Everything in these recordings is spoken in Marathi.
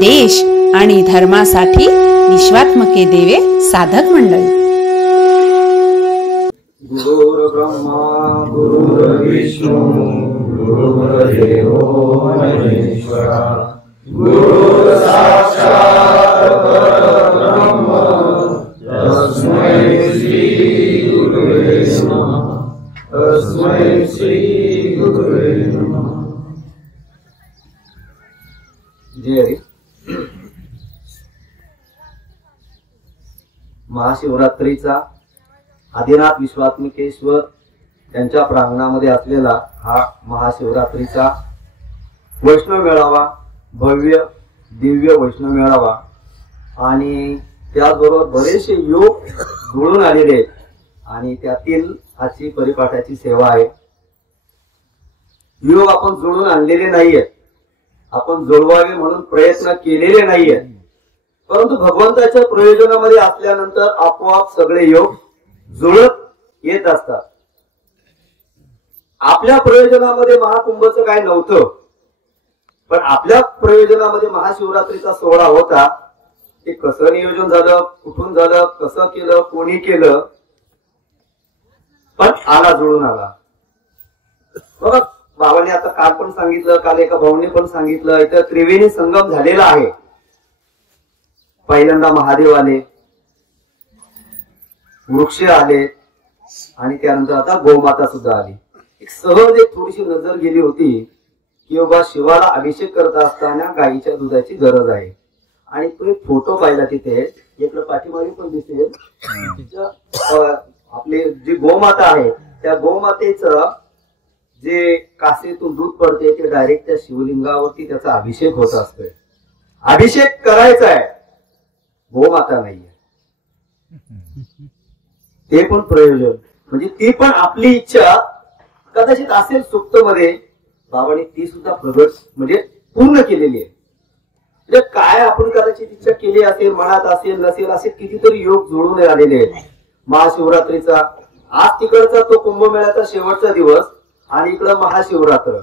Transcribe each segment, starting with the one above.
देश आणि धर्मासाठी विश्वात्मके देवे साधक मंडळ। गुरुर् ब्रह्मा गुरुर्विष्णू गुरुर्देवो महेश्वरा गुरुर् साक्षात् परब्रह्म तस्मै श्री गुरुवे नमः तस्मै श्री गुरुवे नमः। जय महाशिवरात्रीचा आदिनाथ विश्वात्मिकेश्वर यांच्या प्रांगणामध्ये असलेला हा महाशिवरात्रीचा वैष्णव मेळावा, भव्य दिव्य वैष्णव मेळावा आणि त्याचबरोबर बरेचसे योग जुळून आलेले आहेत आणि त्यातील आजची परिपाठाची सेवा आहे। योग आपण जुळून आणलेले नाहीयेत, आपण जुळवावे म्हणून प्रयत्न केलेले नाहीयेत, परंतु भगवंताच्या प्रयोजनामध्ये असल्यानंतर आपोआप सगळे योग जुळत येत असतात। आपल्या प्रयोजनामध्ये महाकुंभचं काय नव्हतं, पण आपल्या प्रयोजनामध्ये महाशिवरात्रीचा सोहळा होता। ते कसं नियोजन झालं, कुठून झालं, कसं केलं, कोणी केलं, पण आला जुळून आला। बघा बाबांनी आता काल पण सांगितलं, काल एका भाऊने पण सांगितलं, इथं त्रिवेणी संगम झालेला आहे। पहिल्यांदा महादेव आले, वृक्ष आले आणि त्यानंतर आता गोमाता सुद्धा आली। एक सहज एक थोडीशी नजर गेली होती की बाबा शिवाला अभिषेक करत असताना गाईच्या दुधाची गरज आहे आणि तो एक फोटो पाहिला तिथे, इकडे पाठीमागे पण दिसेल, आपली जी गोमाता आहे त्या गोमातेचं जे कासेतून दूध पडते ते डायरेक्ट त्या शिवलिंगावरती त्याचा अभिषेक होत असतोय। अभिषेक करायचा आहे, गोमाता नाहीये, ते पण प्रयोजन म्हणजे ती पण आपली इच्छा कदाचित असेल सुप्त मध्ये, बाबांनी ती सुद्धा प्रगट म्हणजे पूर्ण केलेली आहे। म्हणजे काय आपण कदाचित इच्छा केली असेल, मनात असेल नसेल, असे कितीतरी योग जुळून आलेले आहेत। महाशिवरात्रीचा आज तिकडचा तो कुंभमेळ्याचा शेवटचा दिवस आणि इकडं महाशिवरात्र,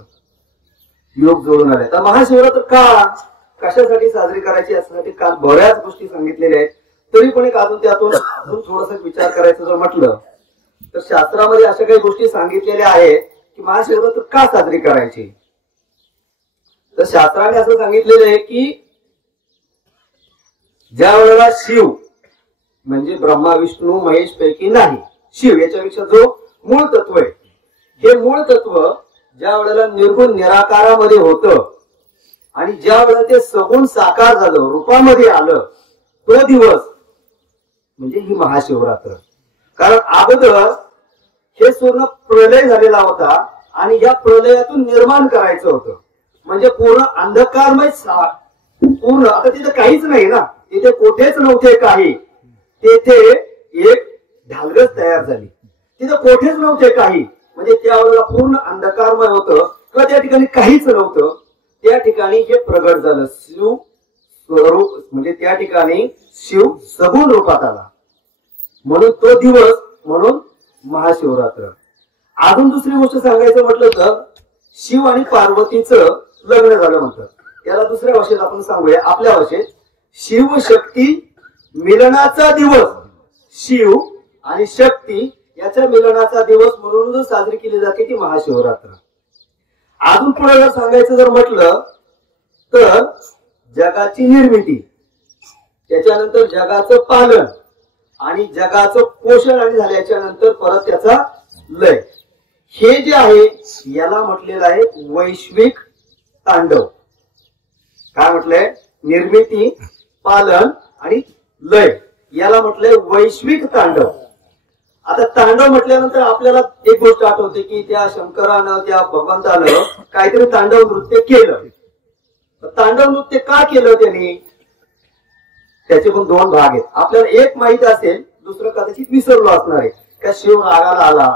योग जुळून आले। तर महाशिवरात्र का कशासाठी साजरी करायची यासाठी काल बऱ्याच गोष्टी सांगितलेल्या आहेत, तरी पण एक अजून त्यातून थोडासा विचार करायचा जर म्हटलं तर शास्त्रामध्ये अशा काही गोष्टी सांगितलेल्या आहेत की महाशिवरात्र का साजरी करायची। तर शास्त्राने असं सांगितलेलं आहे की ज्या वेळेला शिव म्हणजे ब्रह्मा विष्णू महेश पैकी नाही, शिव याच्यापेक्षा जो मूळ तत्व आहे, हे मूळ तत्व ज्या वेळेला निर्गुण निराकारामध्ये होतं आणि ज्या वेळेला ते सगुण साकार झालं, रूपामध्ये आलं, तो दिवस म्हणजे ही महाशिवरात्र। कारण अगोदर हे पूर्ण प्रलय झालेला होता आणि या प्रलयातून निर्माण करायचं होतं, म्हणजे पूर्ण अंधकारमय पूर्ण, आता तिथे काहीच नाही ना, तिथे कोठेच नव्हते काही, तेथे एक ढालगस तयार झाली, तिथे कोठेच नव्हते काही, म्हणजे त्यावेळेला पूर्ण अंधकारमय होतं किंवा त्या ठिकाणी काहीच नव्हतं, त्या ठिकाणी हे प्रगट झालं शिव स्वरूप, म्हणजे त्या ठिकाणी शिव सगुण रूपात आला, म्हणून तो दिवस, म्हणून महाशिवरात्र। अजून दुसरी गोष्ट सांगायचं म्हटलं तर शिव आणि पार्वतीचं लग्न झालं म्हणतात, त्याला दुसऱ्या भाषेत आपण सांगूया, आपल्या भाषेत शिव शक्ती मिलनाचा दिवस, शिव आणि शक्ती याच्या मिलनाचा दिवस म्हणून साजरी केली जाते ती महाशिवरात्र। अजून पुढे जर सांगायचं जर म्हटलं तर जगाची निर्मिती, त्याच्यानंतर जगाचं पालन आणि जगाचं पोषण आणि झाल्याच्या नंतर परत त्याचा लय, हे जे आहे याला म्हटलेलं आहे वैश्विक तांडव। काय म्हटलंय? निर्मिती, पालन आणि लय याला म्हटलंय वैश्विक तांडव। आता तांडव म्हटल्यानंतर आपल्याला एक गोष्ट आठवते की त्या शंकरानं, त्या भगवंतानं काहीतरी तांडव नृत्य केलं। तांडव नृत्य का केलं त्यांनी, त्याचे पण दोन भाग आहेत। आपल्याला एक माहित असेल, दुसरं कदाचित विसरलो असणार आहे, का शिव रागाला आला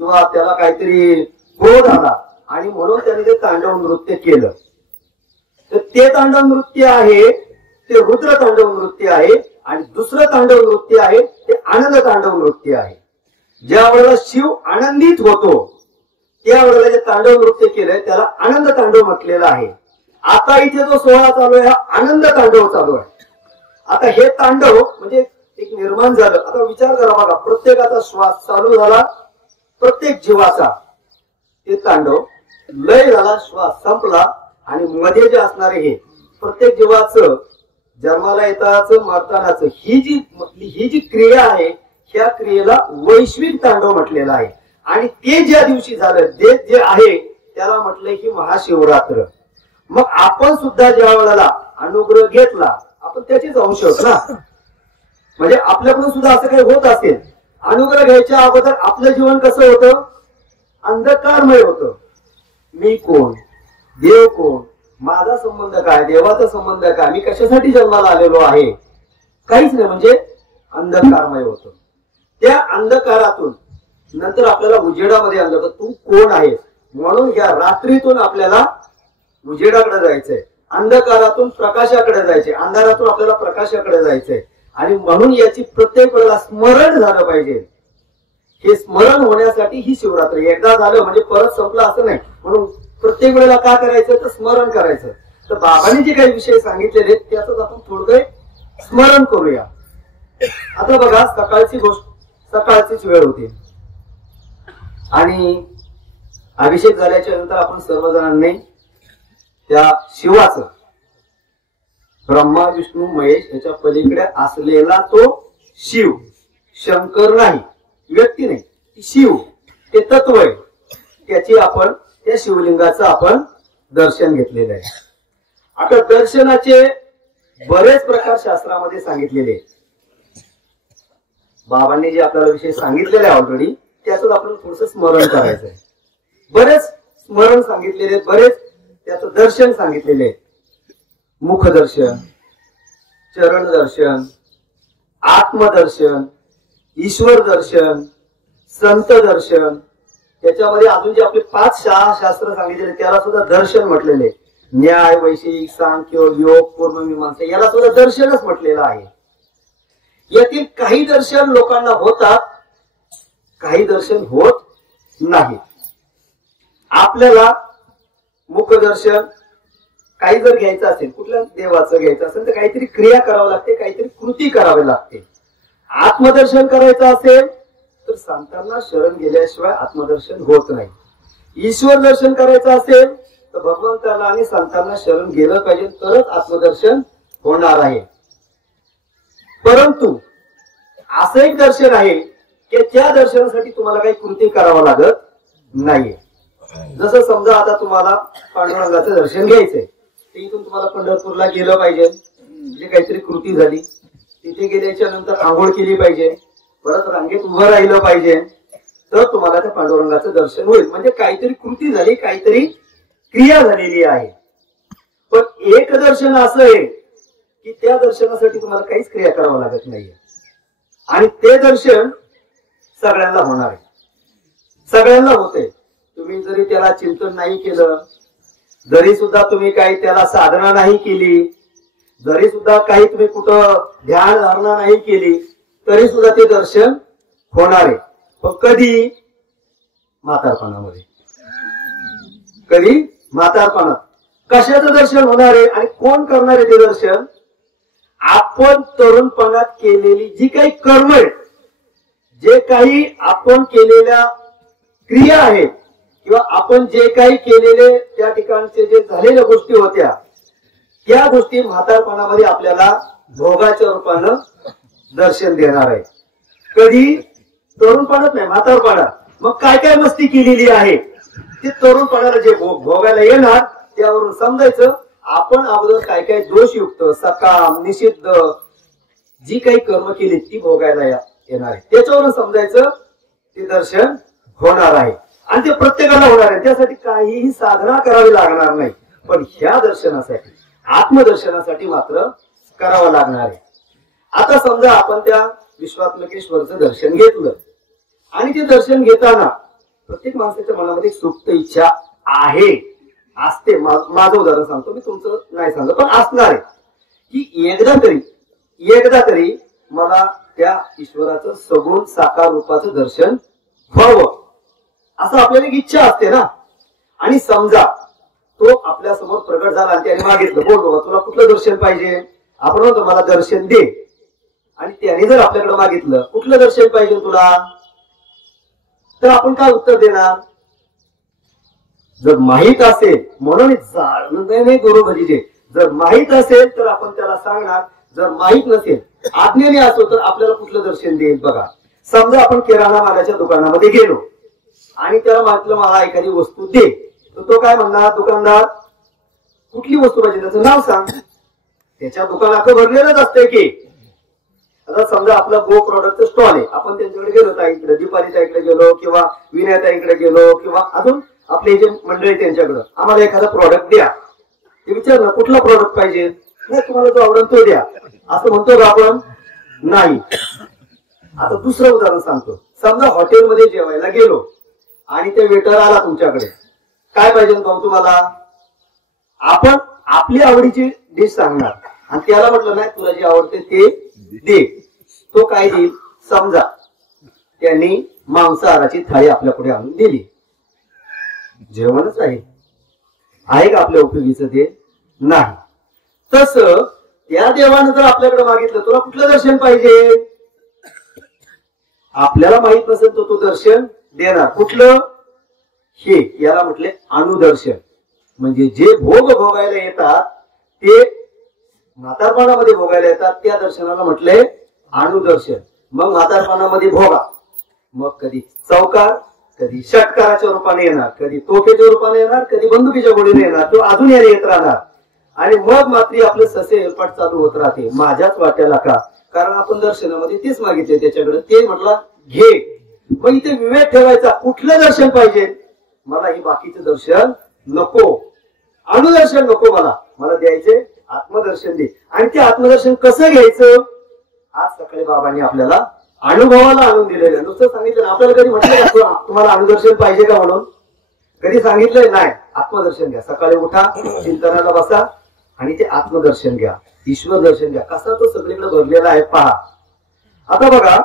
किंवा त्याला काहीतरी क्रोध आला आणि म्हणून त्याने ते तांडव नृत्य केलं। तर ते तांडव नृत्य आहे ते रुद्र तांडव नृत्य आहे आणि दुसरं तांडव नृत्य आहे ते आनंद तांडव नृत्य आहे। ज्या वेळेला शिव आनंदित होतो त्यावेळेला जे तांडव नृत्य केलंय त्याला आनंद तांडव म्हटलेलं आहे आता इथे जो सोहळा चालू आहे हा आनंद तांडव चालू आहे. आता हे तांडव म्हणजे एक निर्माण झालं. आता विचार करा बघा, प्रत्येकाचा श्वास चालू झाला, प्रत्येक जीवाचा, ते तांडव लय झाला, श्वास संपला आणि मध्ये जे असणारे हे प्रत्येक जीवाचं जन्माला येताच मरतानाच ही जी क्रिया आहे, ह्या क्रियेला वैश्विक तांडव म्हटलेलं आहे. आणि ते ज्या दिवशी झालं ते जे आहे त्याला म्हटलंय की महाशिवरात्र. मग आपण सुद्धा ज्या वेळेला अनुग्रह घेतला आपण त्याचेच अंश होत ना. म्हणजे आपल्याकडून सुद्धा असं काही होत असेल, अनुग्रह घ्यायच्या अगोदर आपलं जीवन कसं होतं, अंधकारमय होतं. मी कोण, देव कोण, माझा संबंध काय, देवाचा संबंध काय, मी कशासाठी जन्माला आलेलो आहे, काहीच नाही. म्हणजे अंधकारमय होतं. त्या अंधकारातून नंतर आपल्याला उजेडामध्ये आणलं, तू कोण आहेस. म्हणून या रात्रीतून आपल्याला उजेडाकडे जायचंय, अंधकारातून प्रकाशाकडे जायचे, अंधारातून आपल्याला प्रकाशाकडे जायचंय. आणि म्हणून याची प्रत्येक वेळेला स्मरण झालं पाहिजे. हे स्मरण होण्यासाठी ही शिवरात्री एकदा झालं म्हणजे परत संपलं असं नाही. म्हणून प्रत्येक वेळेला काय करायचं तर स्मरण करायचं. तर बाबांनी जे काही विषय सांगितलेले त्याच आपण थोडं स्मरण करूया. आता बघा, सकाळची गोष्ट, सकाळचीच वेळ होती आणि अभिषेक झाल्याच्या नंतर आपण सर्वजणांनी त्या शिवाचं, ब्रह्मा विष्णू महेश याच्या पलीकडे असलेला तो शिव, शंकर नाही, व्यक्ती नाही, शिव ते तत्व आहे, त्याची आपण त्या शिवलिंगाचं आपण दर्शन घेतलेलं आहे. आता दर्शनाचे बरेच प्रकार शास्त्रामध्ये सांगितलेले आहेत. बाबांनी जे आपल्याला विषय सांगितलेले आहे ऑलरेडी त्याचं आपण थोडस स्मरण करायचं आहे. बरेच स्मरण सांगितलेले आहेत, बरेच त्याचं दर्शन सांगितलेले आहे. मुखदर्शन, चरण दर्शन, आत्मदर्शन, ईश्वर दर्शन, संत दर्शन, त्याच्यामध्ये अजून जे आपले 5 शास्त्र सांगितलेले त्याला सुद्धा दर्शन म्हटलेले. न्याय, वैशेषिक, सांख्य, योग, पूर्वमीमांसा याला सुद्धा दर्शनच म्हटलेलं आहे. यातील काही दर्शन लोकांना होतात, काही दर्शन होत नाही. आपल्याला मुखदर्शन काही जर घ्यायचं असेल, कुठल्या देवाचं घ्यायचं असेल तर काहीतरी क्रिया करावी लागते, काहीतरी कृती करावी लागते. आत्मदर्शन करायचं असेल तर संतांना शरण गेल्याशिवाय आत्मदर्शन होत नाही. ईश्वर दर्शन करायचं असेल तर भगवंताला आणि संतांना शरण गेलं पाहिजे, तरच आत्मदर्शन होणार आहे. परंतु असं एक दर्शन आहे की त्या दर्शनासाठी तुम्हाला काही कृती करावं लागत नाहीये. जसं समजा आता तुम्हाला पांडुरंगाचं दर्शन घ्यायचंय, इथून तुम्हाला पंढरपूरला गेलं पाहिजे, म्हणजे काहीतरी कृती झाली. तिथे गेल्याच्या नंतर आंघोळ केली पाहिजे, परत रांगेत उभं राहिलं पाहिजे, तर तुम्हाला त्या पांडुरंगाचं दर्शन होईल. म्हणजे काहीतरी कृती झाली, काहीतरी क्रिया झालेली आहे. पण एक दर्शन असं आहे की त्या दर्शनासाठी तुम्हाला काहीच क्रिया करावं लागत नाहीये आणि ते दर्शन सगळ्यांना होणार आहे, सगळ्यांना होते. तुम्ही जरी त्याला चिंतन नाही केलं, जरी सुद्धा तुम्ही काही त्याला साधना नाही केली, जरी सुद्धा काही तुम्ही कुठं ध्यान धारणा नाही केली, तरी सुद्धा ते दर्शन होणार आहे. पण कधी? म्हातारपणामध्ये. कधी? म्हातारपणात. कशाचं दर्शन होणार आहे आणि कोण करणार आहे ते दर्शन? आपण तरुणपणात केलेली जी काही कर्म आहेत, जे काही आपण केलेल्या क्रिया आहेत किंवा आपण जे काही केलेले त्या ठिकाणचे जे झालेल्या गोष्टी होत्या, त्या गोष्टी म्हातारपणामध्ये आपल्याला भोगाच्या रूपानं दर्शन देणार आहे. कधी? तरुणपणात नाही, म्हातारपणात. मग काय काय मस्ती केलेली आहे ते तरुणपणाला जे भोगायला येणार त्यावरून समजायचं आपण अगोदर काय काय दोषयुक्त, सकाम, निषिद्ध जी काही कर्म केली ती भोगायला येणार आहे. त्याच्यावरून समजायचं ते दर्शन होणार आहे आणि ते प्रत्येकाला होणार आहे. त्यासाठी काहीही साधना करावी लागणार नाही. पण ह्या दर्शनासाठी, आत्मदर्शनासाठी मात्र करावं लागणार आहे. आता समजा आपण त्या विश्वात्मकेश्वरचं दर्शन घेतलं आणि ते दर्शन घेताना प्रत्येक माणसाच्या मनामध्ये सुप्त इच्छा आहे, असते. माझं उदाहरण सांगतो मी, तुमचं नाही सांगतो, पण असणार आहे की एकदा तरी मला त्या ईश्वराचं सगुण साकार रूपाचं दर्शन व्हावं, असं आपल्याला एक इच्छा असते ना. आणि समजा तो आपल्या समोर प्रगट झाला आणि त्याने मागितलं, बोल बाबा तुला कुठलं दर्शन पाहिजे. आपण म्हणतो मला दर्शन दे. आणि त्याने जर आपल्याकडे मागितलं कुठलं दर्शन पाहिजे तुला, तर आपण काय उत्तर देणार. जर माहित असेल म्हणून नाही गुरु भजीचे, जर माहित असेल तर आपण त्याला सांगणार. जर माहित नसेल आज्ञेने असो तर आपल्याला कुठलं दर्शन देईल. बघा समजा आपण किराणा मालाच्या दुकानामध्ये गेलो आणि त्याला म्हटलं मला एखादी वस्तू दे, तर तो काय म्हणणार दुकानदार, कुठली वस्तू पाहिजे त्याचं नाव सांग. त्याच्या दुकानाचं भरलेलंच असतंय की. आता समजा आपला गो प्रोडक्टचं स्टॉल आहे, आपण त्यांच्याकडे गेलो ताईकडे, दीपाली ताईकडे गेलो किंवा विनय ताईकडे गेलो किंवा अजून आपले जे मंडळी त्यांच्याकडे, आम्हाला एखादा प्रॉडक्ट द्या. ते विचार ना कुठला प्रॉडक्ट पाहिजे, नाही तुम्हाला जो आवडेल तो द्या असं म्हणतो का आपण, नाही. आता दुसरं उदाहरण सांगतो. समजा हॉटेलमध्ये जेवायला गेलो आणि ते वेटर आला तुमच्याकडे, काय पाहिजे भाऊ तुम्हाला, आपण आपली आवडीची डिश सांगणार आणि त्याला म्हटलं नाही तुला जे आवडते ते दे. तो काय देईल, समजा त्यांनी मांसाहाराची थाळी आपल्या पुढे आणून दिली, जेवणच आहे का आपल्या उपयोगीचं ते, नाही. तस त्या देवानं जर आपल्याकडे मागितलं तुला कुठलं दर्शन पाहिजे, आपल्याला माहित नसेल तो दर्शन देणार. कुठलं, हे याला म्हटले अनुदर्शन. म्हणजे जे भोग भोगायला येतात ते म्हातारपणामध्ये भोगायला येतात त्या दर्शनाला म्हटले अनुदर्शन. मग म्हातारपणामध्ये भोगा, मग कधी चौकार, कधी षटकाराच्या रूपाने येणार, कधी तोफेच्या रूपाने येणार, कधी बंदुकीच्या गोळीने येणार, तो अजून याने येत राहणार. आणि मग मात्र आपले ससे हेलपाट चालू होत राहते, माझ्याच वाट्याला का, कारण आपण दर्शनामध्ये तेच मागितले त्याच्याकडे, ते म्हटलं घे. मग इथे विवेक ठेवायचा, कुठलं दर्शन पाहिजे, मला हे बाकीचं दर्शन नको, अनुदर्शन नको, मला द्यायचे आत्मदर्शन दे. आणि ते आत्मदर्शन कसं घ्यायचं, आज सकाळी बाबांनी आपल्याला अनुभवाला आणून दिलेलं. नुसतं सांगितलं, आपल्याला कधी म्हटलं तुम्हाला अनुदर्शन पाहिजे का म्हणून, कधी सांगितलंय नाही. आत्मदर्शन घ्या, सकाळी उठा, चिंतनाला बसा आणि ते आत्मदर्शन घ्या, ईश्वर दर्शन घ्या. कसा तो सगळीकडे भरलेला आहे पहा. आता बघा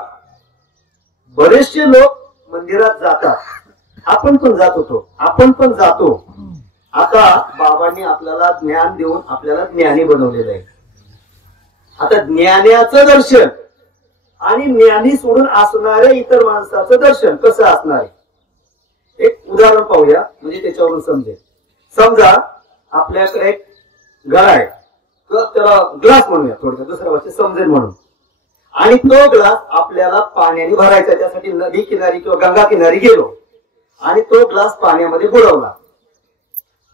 बरेचसे लोक मंदिरात जातात, आपण पण जात होतो, आपण पण जातो. आता बाबांनी आपल्याला ज्ञान देऊन आपल्याला ज्ञानी बनवलेलं आहे. आता ज्ञानाचं दर्शन आणि ज्ञानी सोडून असणाऱ्या इतर माणसाचं दर्शन कसं असणार आहे, एक उदाहरण पाहूया म्हणजे त्याच्यावरून समजेल. समजा आपल्याकडे एक घडा आहे, त्याला ग्लास म्हणूया, थोडक्यात दुसऱ्या भाषेत समजेल म्हणून. आणि तो ग्लास आपल्याला पाण्याने भरायचा, त्यासाठी नदी किनारी किंवा गंगा किनारी गेलो आणि तो ग्लास पाण्यामध्ये बुडवला.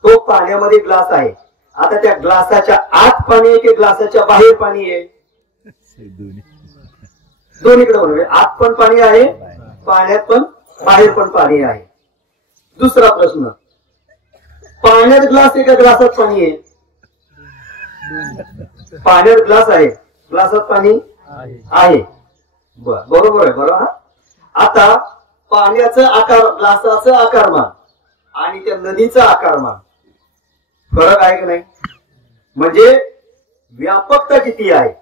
तो पाण्यामध्ये ग्लास आहे. आता त्या ग्लासाच्या आत पाणी आहे की ग्लासाच्या बाहेर पाणी आहे, दोन्हीकडे म्हणूया, आत पण पाणी आहे, पाण्यात पण बाहेर पण पाणी आहे. दुसरा प्रश्न, पाण्यात ग्लास आहे का ग्लासात पाणी आहे, पाण्यात ग्लास आहे, ग्लासात पाणी आहे, बरोबर आहे, बरोबर. आता पाण्याचं आकार, ग्लासाचं आकारमान आणि त्या नदीचं आकारमान फरक आहे की नाही, म्हणजे व्यापकता किती आहे.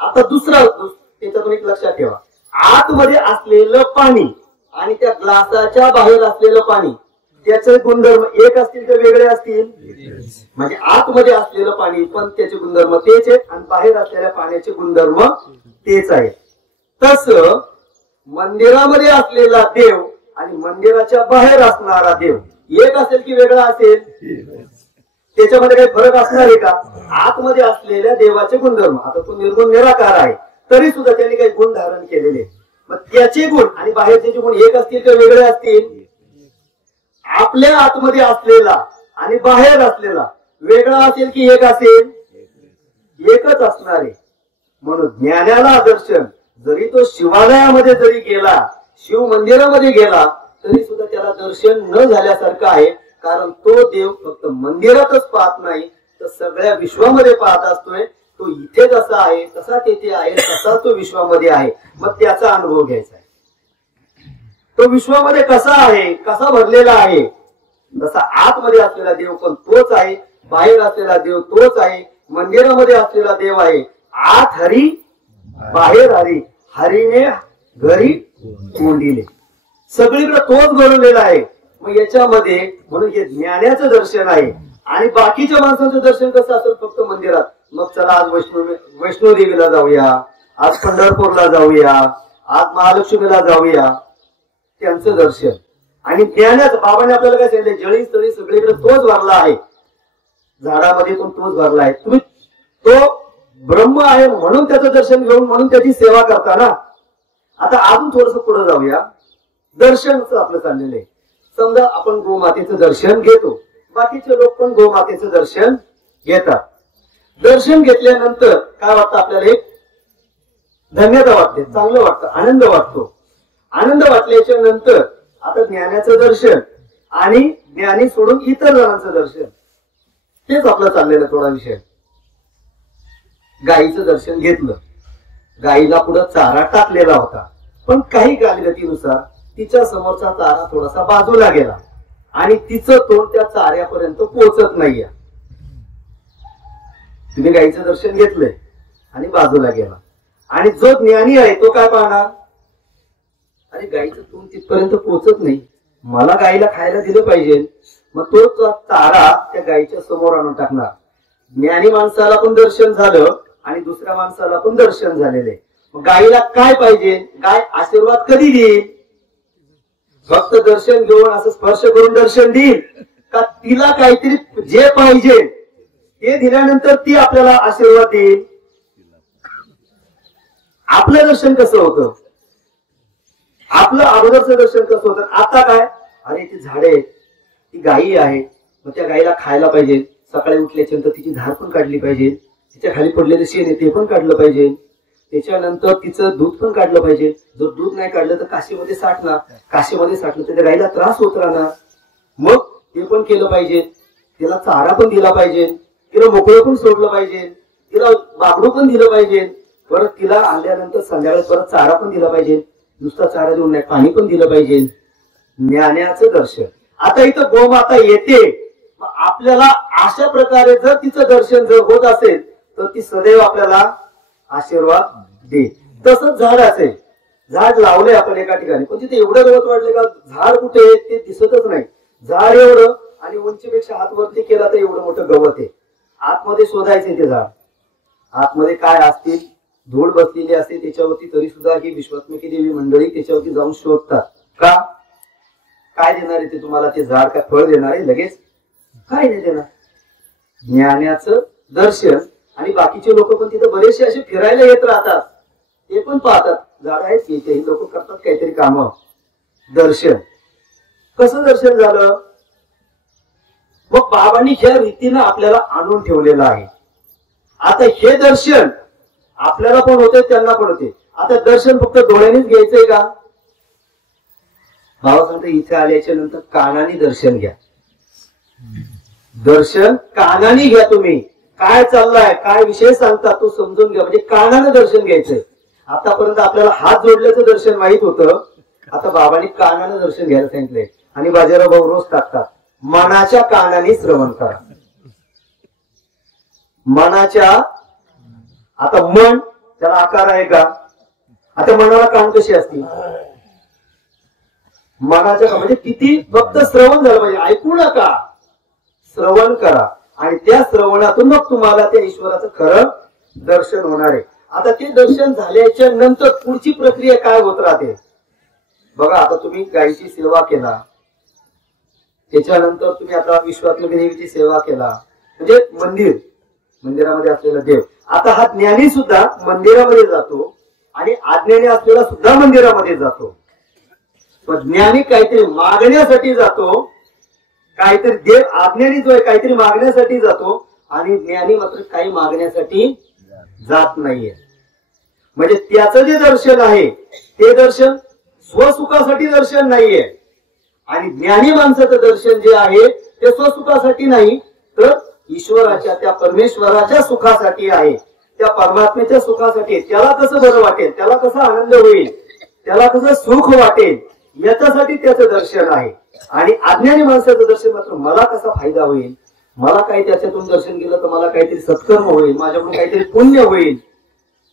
आता दुसरा त्याच्यातून एक लक्षात ठेवा, आतमध्ये असलेलं पाणी आणि त्या ग्लासाच्या बाहेर असलेलं पाणी त्याचे गुणधर्म एक असतील तर वेगळे असतील. म्हणजे आतमध्ये असलेलं पाणी पण त्याचे गुणधर्म तेच आहेत आणि बाहेर असलेल्या पाण्याचे गुणधर्म तेच आहेत. तस मंदिरामध्ये असलेला देव आणि मंदिराच्या बाहेर असणारा देव एक असेल की वेगळा असेल, त्याच्यामध्ये काही फरक असणार आहे का. आतमध्ये असलेल्या देवाचे गुणधर्म, आता तो निर्गुण निराकार आहे तरी सुद्धा त्यांनी काही गुण धारण केलेले, मग त्याचे गुण आणि बाहेरचे गुण एक असतील तर वेगळे असतील. आपल्या आतमध्ये असलेला आणि बाहेर असलेला वेगळा असेल की एक असेल, एकच असणार आहे. म्हणून ज्ञानाला दर्शन जरी तो शिवालयामध्ये जरी गेला, शिव मंदिरामध्ये गेला तरी सुद्धा त्याला दर्शन न झाल्यासारखं आहे, कारण तो देव फक्त मंदिरातच पाहत नाही तर सगळ्या विश्वामध्ये पाहत असतोय. तो इथे जसा आहे तसा तेथे आहे, तसा तो विश्वामध्ये आहे. मग त्याचा अनुभव घ्यायचा आहे, तो विश्वामध्ये कसा आहे, कसा भरलेला आहे. तसा आतमध्ये असलेला देव पण तोच आहे, बाहेर असलेला देव तोच आहे, मंदिरामध्ये असलेला देव आहे. आत हरी बाहेर हरी, हरीने घरी कोंडिले, सगळीकडे तोच घडवलेला आहे. मग याच्यामध्ये म्हणून हे ज्ञानाचं दर्शन आहे. आणि बाकीच्या माणसांचं दर्शन कसं असेल फक्त मंदिरात. मग चला आज वैष्णोदेवीला जाऊया, आज पंढरपूरला जाऊया, आज महालक्ष्मीला जाऊया, त्यांचं दर्शन. आणि ज्ञानाचं बाबाने आपल्याला काय सांगितलं, जळी स्थळी सगळीकडे तोच भरला आहे, झाडामध्ये पण तोच भरला आहे. तुम्ही तो ब्रह्म आहे म्हणून त्याचं दर्शन घेऊन म्हणून त्याची सेवा करता ना. आता अजून थोडस पुढे जाऊया. दर्शनच आपलं चाललेलं आहे. समजा आपण गोमातेचं दर्शन घेतो, बाकीचे लोक पण गोमातेचं दर्शन घेतात. दर्शन घेतल्यानंतर काय वाटतं आपल्याला, एक धन्यता वाटते, चांगलं वाटतं, आनंद वाटतो. आनंद वाटल्याच्या नंतर आता ज्ञानाचं दर्शन आणि ज्ञानी सोडून इतर जणांचं दर्शन, तेच आपलं चाललेलं थोडा विषय. गायीचं दर्शन घेतलं, गायीला पुढे चारा टाकलेला होता, पण काही कालगतीनुसार तिच्या समोरचा चारा थोडासा बाजूला गेला आणि तिचं तोंड त्या चाऱ्यापर्यंत पोहोचत नाहीये. तुम्ही गायीचं दर्शन घेतलंय आणि बाजूला गेला, आणि जो ज्ञानी आहे तो काय पाहणार, अरे गायीचं तोंड तिथपर्यंत पोहोचत नाही, मला गायीला खायला दिलं पाहिजे. मग तो चारा त्या गायीच्या समोर आणून टाकणार. ज्ञानी माणसाला पण दर्शन झालं आणि दुसऱ्या माणसाला पण दर्शन झालेले. मग गायीला काय पाहिजे, गाय आशीर्वाद कधी देईल, फक्त दर्शन घेऊन असं स्पर्श करून दर्शन देईल का, तिला काहीतरी जे पाहिजे ते दिल्यानंतर ती आपल्याला आशीर्वाद देईल. आपलं दर्शन कसं होतं, आपलं अगोदरचं दर्शन कसं होतं, आता काय, अरे ती झाडे आहेत, ती गायी आहे, मग त्या गायीला खायला पाहिजे, सकाळी उठल्याच्या नंतर तिची धार पण काढली पाहिजे, तिच्या खाली पडलेलं शेण आहे ते पण काढलं पाहिजे, त्याच्यानंतर तिचं दूध पण काढलं पाहिजे. जर दूध नाही काढलं तर काशीमध्ये साठणार, काशीमध्ये साठलं तर त्या गायीला त्रास होत राहणार, मग ते पण केलं पाहिजे. तिला चारा पण दिला पाहिजे, तिला मोकळं पण सोडलं पाहिजे, तिला बागडू पण दिलं पाहिजे, परत तिला आल्यानंतर संध्याकाळी परत चारा पण दिला पाहिजे, नुसता चारा देऊन नाही पाणी पण दिलं पाहिजे. ज्ञानाचं दर्शन. आता इथं गोमाता येते, आपल्याला अशा प्रकारे जर तिचं दर्शन जर होत असेल तर ती सदैव आपल्याला आशीर्वाद दे. तसंच झाड असेल, झाड लावलंय आपण एका ठिकाणी, पण तिथे एवढं गवत वाढले का झाड कुठे आहे ते दिसतच नाही. झाड एवढं आणि उंचीपेक्षा हात वरती केला तर एवढं मोठं गवत आहे. आतमध्ये शोधायचे ते झाड, आतमध्ये काय असतील, धूळ बसलेली असते त्याच्यावरती, तरी सुद्धा ही विश्वात्मकी देवी मंडळी त्याच्यावरती जाऊन शोधतात. का, काय देणार आहे ते तुम्हाला, ते झाड काय फळ देणार आहे लगेच, काय नाही देणार. ज्ञानाचं दर्शन. आणि बाकीचे लोक पण तिथे बरेचसे असे फिरायला येत राहतात, ते पण पाहतात झाड आहेत की, तेही लोक करतात काहीतरी काम. दर्शन कसं दर्शन झालं, मग बाबांनी ह्या रीतीनं आपल्याला आणून ठेवलेलं आहे. आता हे दर्शन आपल्याला पण होते, त्यांना पण होते. आता दर्शन फक्त डोळ्यानेच घ्यायचंय का, बाबा सांगतो इथे आल्याच्या नंतर कानाने दर्शन घ्या. दर्शन कानाने घ्या. तुम्ही काय चाललाय, काय विषय सांगता तो समजून घ्या, म्हणजे कानानं दर्शन घ्यायचंय. आतापर्यंत आपल्याला हात जोडल्याचं दर्शन माहित होतं, आता बाबांनी कानानं दर्शन घ्यायला सांगितलंय. आणि बाजारात भाऊ रोज टाकतात, मनाच्या कानाने श्रवण करा. मनाच्या, आता मन त्याला आकार आहे का, आता मनाला कान कशी असतील, मनाच्या म्हणजे किती फक्त श्रवण झालं पाहिजे, ऐकू नका, श्रवण करा. आणि त्या श्रवणातून मग तुम्हाला त्या ईश्वराचं खरं दर्शन होणार आहे. आता ते दर्शन झाल्याच्या नंतर पुढची प्रक्रिया काय होत राहते बघा. आता तुम्ही गायीची सेवा केला, त्याच्यानंतर तुम्ही आता विश्वात्मक देवीची सेवा केला, म्हणजे मंदिरामध्ये असलेला देव. आता हा ज्ञानी सुद्धा मंदिरामध्ये जातो आणि अज्ञानी असलेला सुद्धा मंदिरामध्ये जातो. पण ज्ञानी काहीतरी मागण्यासाठी जातो, काहीतरी देव अज्ञानी जो आहे काहीतरी मागण्यासाठी जातो, आणि ज्ञानी मात्र काही मागण्यासाठी जात नाहीये. म्हणजे त्याचं जे दर्शन आहे ते दर्शन स्वसुखासाठी दर्शन नाहीये, आणि ज्ञानी माणसाचं दर्शन जे आहे ते स्वसुखासाठी नाही, तर ईश्वराच्या, त्या परमेश्वराच्या सुखासाठी आहे, त्या परमात्म्याच्या सुखासाठी आहे. त्याला कसं बरं वाटेल, त्याला कसा आनंद होईल, त्याला कसं सुख वाटेल, याच्यासाठी त्याचं दर्शन आहे. आणि अज्ञानी माणसाचं दर्शन मात्र मला कसा फायदा होईल, मला काही त्याच्यातून दर्शन केलं तर मला काहीतरी सत्कर्म होईल, माझ्याकडून काहीतरी पुण्य होईल,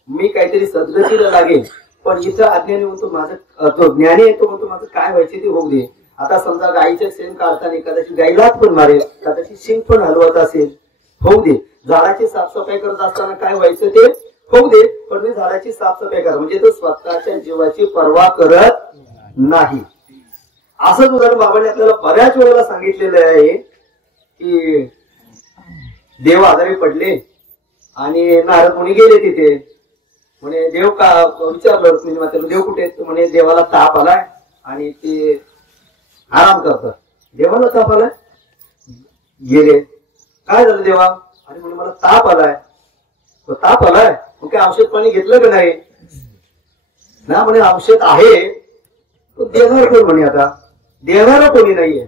मी काहीतरी सद्गतीला लागेल. पण इथं अज्ञानी म्हणतो माझं, तो ज्ञानी येतो म्हणतो माझं काय व्हायचे ते होऊ दे, आता समजा गाईचे शेण काढताना कदाचित गाईला पण मारेल, कदाचित शिंग पण हलवत असेल, होऊ दे. झाडाची साफसफाई करत असताना काय व्हायचं ते होऊ दे, पण मी झाडाची साफसफाई कर, म्हणजे तो स्वतःच्या जीवाची पर्वा करत नाही. असंच उदाहरण बाबांनी आपल्याला बऱ्याच वेळेला सांगितलेलं आहे की देव आजारी पडले आणि नारद मुनी गेले तिथे. म्हणे देव का विचारलं रुक्मिणी मातेला, देव कुठे? म्हणे देवाला ताप आलाय आणि ते आराम करतात. देवाला ताप आलाय? गेले. काय झालं देवा? आणि म्हणे मला ताप आलाय. ताप आलाय मग काय औषध पाणी घेतलं का नाही? ना म्हणे औषध आहे, देणार कोण? म्हणे आता देणार कोणी नाहीये.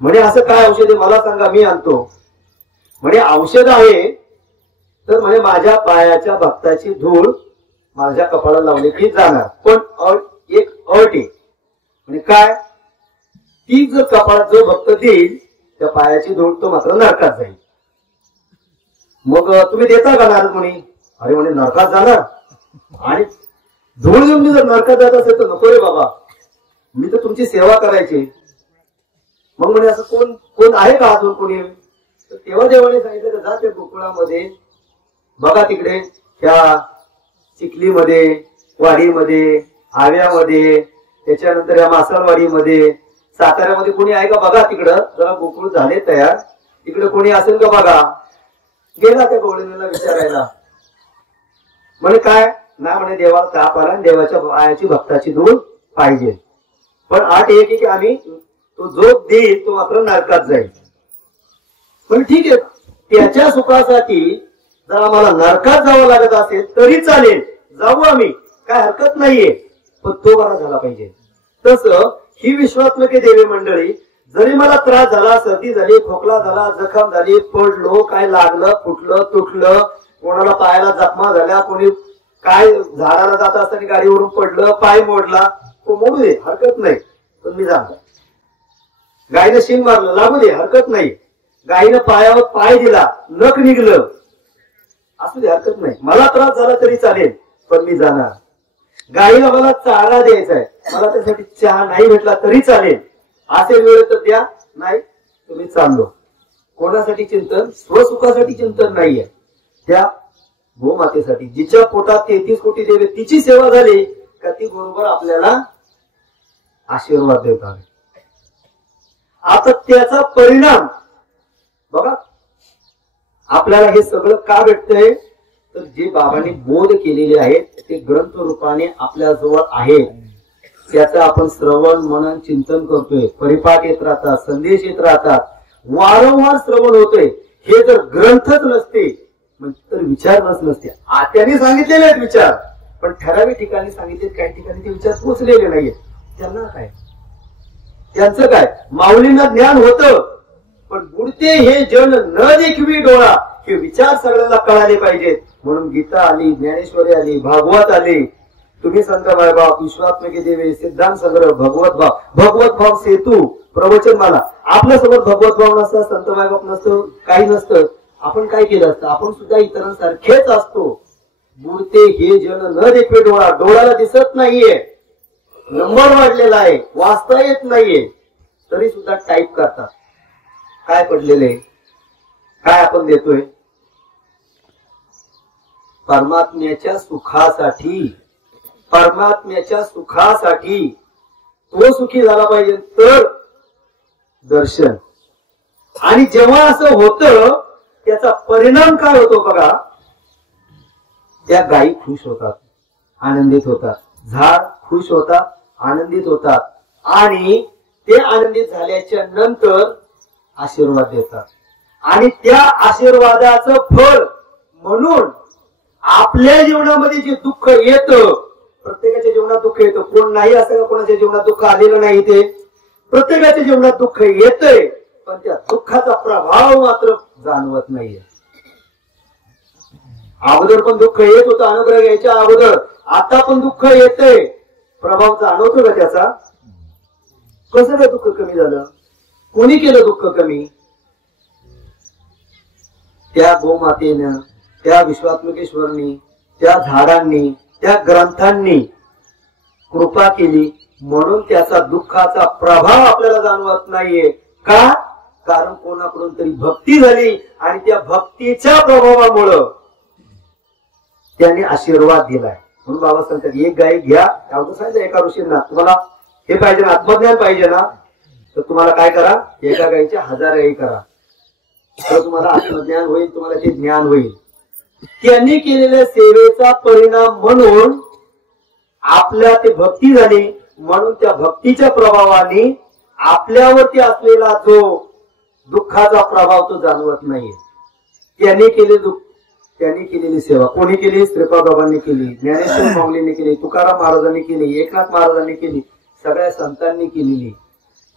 म्हणे असं काय औषध आहे मला सांगा, मी आणतो. म्हणे औषध आहे तर म्हणे माझ्या पायाच्या भक्ताची धूळ माझ्या कपाळाला लावली की जाणार, पण एक अट आहे. म्हणजे काय? ती जर कपाळात जो भक्त देईल त्या पायाची धूळ तो मात्र नरकात जाईल. मग तुम्ही देता का? नारद मुनी अरे म्हणे नरकात जाणार आणि धूळ घेऊन मी जर नरकात जात असेल तर नको रे बाबा, मी तर तुमची सेवा करायची. मग म्हणे असं कोण कोण आहे का अजून कोणी? तर तेव्हा देवाने सांगितलं का जा त्या गोकुळामध्ये बघा, तिकडे त्या चिखलीमध्ये, वाडीमध्ये, आव्यामध्ये, त्याच्यानंतर या मासळवाडीमध्ये, साताऱ्यामध्ये कोणी आहे का बघा. तिकडं जरा गोकुळ झाले तयार, तिकडे कोणी असेल का बघा. गेला त्या गवळणीला विचारायला. म्हणे काय? ना म्हणे देवाला ताप आला, देवाच्या पायाची भक्ताची धूळ पाहिजे, पण आठ एक की आम्ही तो जो देईल तो मात्र नरकात जाईल. पण ठीक आहे, त्याच्या सुखासाठी जर आम्हाला नरकात जावं लागत असेल तरी चालेल, जाऊ आम्ही, काय हरकत नाहीये, पण तो बरा झाला पाहिजे. तसं ही विश्वात्मके देवी मंडळी, जरी मला त्रास झाला, सर्दी झाली, खोकला झाला, जखम झाली, पडलो, काय लागलं, फुटलं, तुटलं, कोणाला पायाला जखमा झाल्या, कोणी काय झाडाला जात असताना गाडीवरून पडलं, पाय मोडला, तो मोडू दे, हरकत नाही, पण मी जाणार. गायीनं शिंग मारलं, लागू दे, हरकत नाही. गायीनं पायावर पाय दिला, नख निघलं, असू दे, हरकत नाही. मला त्रास झाला तरी चालेल, पण मी जाणार. गायीला मला चारा द्यायचा आहे, मला त्यासाठी चहा नाही भेटला तरी चालेल, असे वेळ तर द्या, नाही तुम्ही चाललो. कोणासाठी चिंतन? स्वसुखासाठी चिंतन नाहीये, त्या गोमातेसाठी, जिच्या पोटात 33 कोटी देवे, तिची सेवा झाली का ती बरोबर आपल्याला आशीर्वाद देतात. आता त्याचा परिणाम बघा, आपल्याला हे सगळं का भेटतंय? तर जे बाबांनी बोध केलेले आहेत ते ग्रंथ रूपाने आपल्या जवळ आहेत, त्याचं आपण श्रवण मनन चिंतन करतोय, परिपाठ येत राहतात, संदेश येत राहतात, वारंवार श्रवण होतोय. हे जर ग्रंथच नसते तर विचार नसते. त्यांनी सांगितलेले आहेत विचार, पण ठराविक ठिकाणी सांगितले, काही ठिकाणी ते विचार पोचलेले नाहीये. त्यांना काय, त्यांचं काय? माऊलींना ज्ञान होतं, पण बुडते हे जन न देखवी डोळा, हे विचार सगळ्यांना कळाले पाहिजेत. म्हणून गीता आली, ज्ञानेश्वरी आली, भागवत आली. तुम्ही संत बाप, विश्वात्मके देवे, सिद्धांत संग्रह, भगवत भाव, भगवत भाव सेतू, प्रवचन माला. आपल्या सोबत भगवत भाव नसतं, संत बाप नसतं, काही नसतं, आपण काय केलं असतं? आपण सुद्धा इतरांसारखेच असतो. बुडते हे जन न देखवे डोळा, डोळ्याला दिसत नाहीये, नंबर वाढलेला आहे, वाचता येत नाहीये, तरी सुद्धा टाईप करतात. काय पडलेले, काय आपण देतोय? परमात्म्याच्या सुखासाठी, परमात्म्याच्या सुखासाठी. तो सुखी झाला पाहिजे तर दर्शन. आणि जेव्हा असं होतं त्याचा परिणाम काय होतो बघा, त्या गायी खुश होतात, आनंदित होतात, झाड खुश होतात, आनंदित होतात, आणि ते आनंदित झाल्याच्या नंतर आशीर्वाद देतात. आणि त्या आशीर्वादाचं फळ म्हणून आपल्या जीवनामध्ये जे दुःख येतं, प्रत्येकाच्या जीवनात दुःख येतं, कोण नाही असं का कोणाच्या जीवनात दुःख आलेलं नाही, ते प्रत्येकाच्या जीवनात दुःख येतंय, पण त्या दुःखाचा प्रभाव मात्र जाणवत नाहीये. अगोदर पण दुःख येत होतं, अनुग्रह घ्यायच्या अगोदर, आता पण दुःख येतंय, प्रभाव जाणवतो का त्याचा? कसं काय दुःख कमी झालं? कोणी केलं दुःख कमी? त्या गोमातेनं, त्या विश्वात्मकेश्वरनी, त्या झाडांनी, त्या ग्रंथांनी कृपा केली म्हणून त्याचा दुःखाचा प्रभाव आपल्याला जाणवत नाहीये का? कारण कोणाकडून तरी भक्ती झाली आणि त्या भक्तीच्या प्रभावामुळं त्यांनी आशीर्वाद दिलाय. म्हणून बाबा सांगतात एक गाय घ्या. अवघड सांगितलं एका ऋषींना, तुम्हाला हे पाहिजे ना, आत्मज्ञान पाहिजे ना, तर तुम्हाला काय करा, एका गायीच्या 1000 गायी करा, तर तुम्हाला आत्मज्ञान होईल, तुम्हाला ते ज्ञान होईल. त्यांनी केलेल्या सेवेचा परिणाम म्हणून आपल्या ते भक्ती झाली म्हणून त्या भक्तीच्या प्रभावाने आपल्यावरती असलेला जो दुःखाचा प्रभाव तो जाणवत नाहीये. त्यांनी केलेली सेवा कोणी केली? श्रीपाद बाबांनी केली, ज्ञानेश्वर माऊलींनी केली, तुकाराम महाराजांनी केली, एकनाथ महाराजांनी केली, सगळ्या संतांनी केलेली.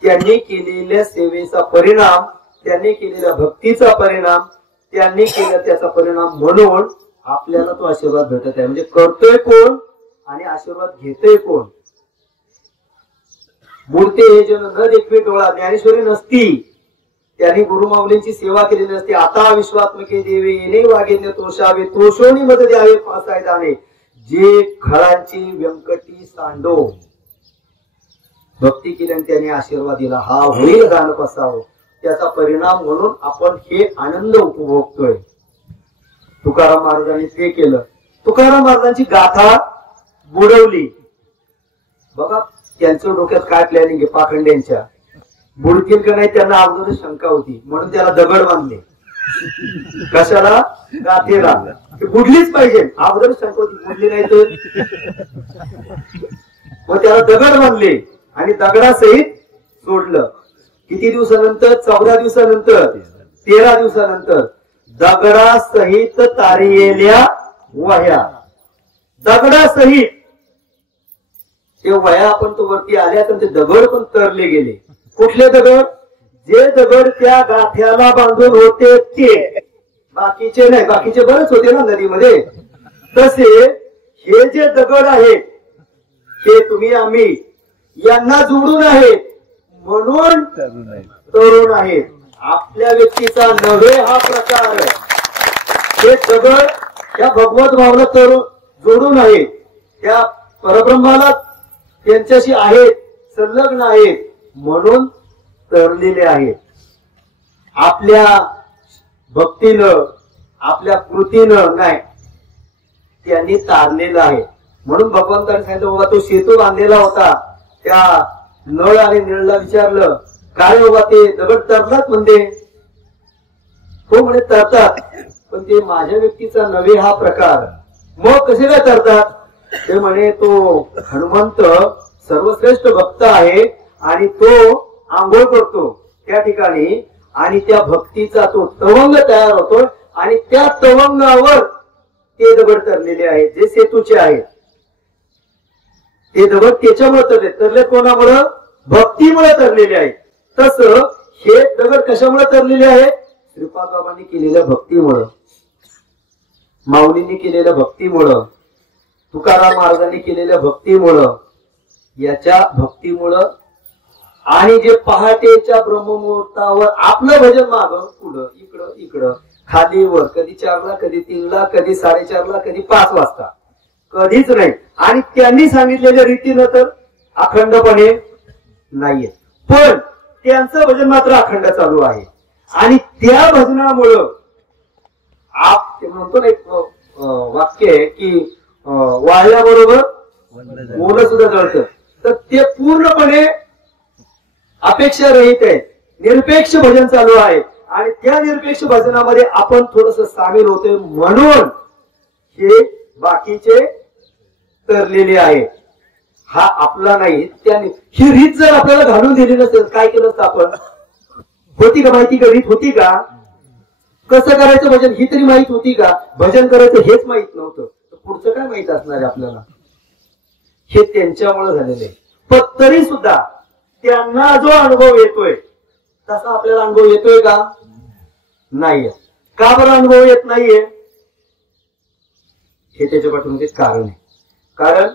त्यांनी केलेल्या सेवेचा परिणाम, त्यांनी केलेल्या भक्तीचा परिणाम, त्यांनी केला त्याचा परिणाम म्हणून आपल्याला तो आशीर्वाद भेटत आहे. म्हणजे करतोय कोण आणि आशीर्वाद घेतोय कोण? मूर्ती हे जन न देखवे डोळा, ज्ञानेश्वरी नसती त्यांनी गुरु माऊलींची सेवा केलेली नसते. आता विश्वात्मके देवे येणे वागेने तोषावे, तोषोनी मत द्यावे फासाय दाणे, जे खळांची व्यंकटी सांडो. भक्ती केल्याने त्याने आशीर्वाद दिला, हा होईल दान पसावं. त्याचा परिणाम म्हणून आपण हे आनंद उपभोगतोय. तुकाराम महाराजांनी ते केलं. तुकाराम महाराजांची गाथा बुडवली. बघा त्यांच्या डोक्यात काय प्लॅनिंग आहे पाखंड्यांच्या, बुडतील का नाही त्यांना अगोदर शंका होती म्हणून त्याला दगड बांधले. कशाला? गाथेला. बुडलीच पाहिजे अगोदर शंका होती, बुडली नाही तर मग त्याला दगड बांधले आणि दगडासहित सोडलं. किती दिवसानंतर? 14 दिवसानंतर, 13 दिवसानंतर दगडासहित तारियेल्या वह्या, दगडासहित ते वह्या आपण तो वरती आल्या तर ते दगड पण तरले गेले. कुठले दगड? जे दगड त्या गाथ्याला बांधून होते ते, बाकीचे नाही. बाकीचे बरेच होते ना नदीमध्ये. तसे हे जे दगड आहेत हे तुम्ही आम्ही यांना जोडून आहेत म्हणून तरुण आहेत. आपल्या व्यक्तीचा नव्हे हा प्रकार. हे दगड त्या भगवत भावना तरुण जोडून आहेत, त्या परब्रह्माला त्यांच्याशी आहेत, संलग्न आहेत म्हणून तरलेले आहेत. आपल्या भक्तीनं आपल्या कृतीनं नाही, त्यांनी तारलेलं आहे. म्हणून भगवंतांनी सांगितलं बाबा तो सेतू बांधलेला होता, त्या नळ आणि निळला विचारलं काय बाबा ते दगड तरतात म्हणते. तो म्हणे तरतात पण ते माझ्या व्यक्तीचा नव्हे हा प्रकार. मग कसे काय तरतात? ते म्हणे तो हनुमंत सर्वश्रेष्ठ भक्त आहे आणि तो आंघोळ करतो त्या ठिकाणी आणि त्या भक्तीचा तो तवंग तयार होतो आणि त्या तवंगावर ते दगड तरलेले आहेत जे सेतूचे आहेत. ते दगड त्याच्यामुळे तरले कोणामुळं? भक्तीमुळे तरलेले आहेत. तसं हे दगड कशामुळे तरलेले आहेत? श्रीपाद बाबांनी केलेल्या भक्तीमुळं, माऊलींनी केलेल्या भक्तीमुळं, तुकाराम महाराजांनी केलेल्या भक्तीमुळं, याच्या भक्तीमुळं. आणि जे पहाटेच्या ब्रह्ममुहूर्तावर आपलं भजन मागं पुढं इकडं इकडं खाली वर, कधी 4ला, कधी 3ला, कधी 4:30ला, कधी 5 वाजता, कधीच नाही. आणि त्यांनी सांगितलेल्या रीतीनं तर अखंडपणे नाहीये, पण त्यांचं भजन मात्र अखंड चालू आहे. आणि त्या भजनामुळं ते म्हणतो ना एक वाक्य आहे की वाळल्याबरोबर मोल सुद्धा जळतं. तर ते पूर्णपणे अपेक्षा रहित आहे, निरपेक्ष भजन चालू आहे. आणि त्या निरपेक्ष भजनामध्ये आपण थोडस सामील होतोय म्हणून हे बाकीचे तरलेले आहे. हा आपला नाही. त्याने ही रीत जर आपल्याला घालून दिली नसेल काय केलं असतं आपण? होती का माहिती? का रीत होती का? कसं करायचं भजन ही तरी माहित होती का? भजन करायचं हेच माहित नव्हतं, पुढचं काय माहित असणार आहे आपल्याला? हे त्यांच्यामुळे झालेलं आहे. पण तरी सुद्धा त्यांना जो अनुभव येतोय तसा आपल्याला अनुभव येतोय का? नाहीये. का बरं अनुभव येत नाहीये? हे त्याच्या पाठीमागे कारण आहे. कारण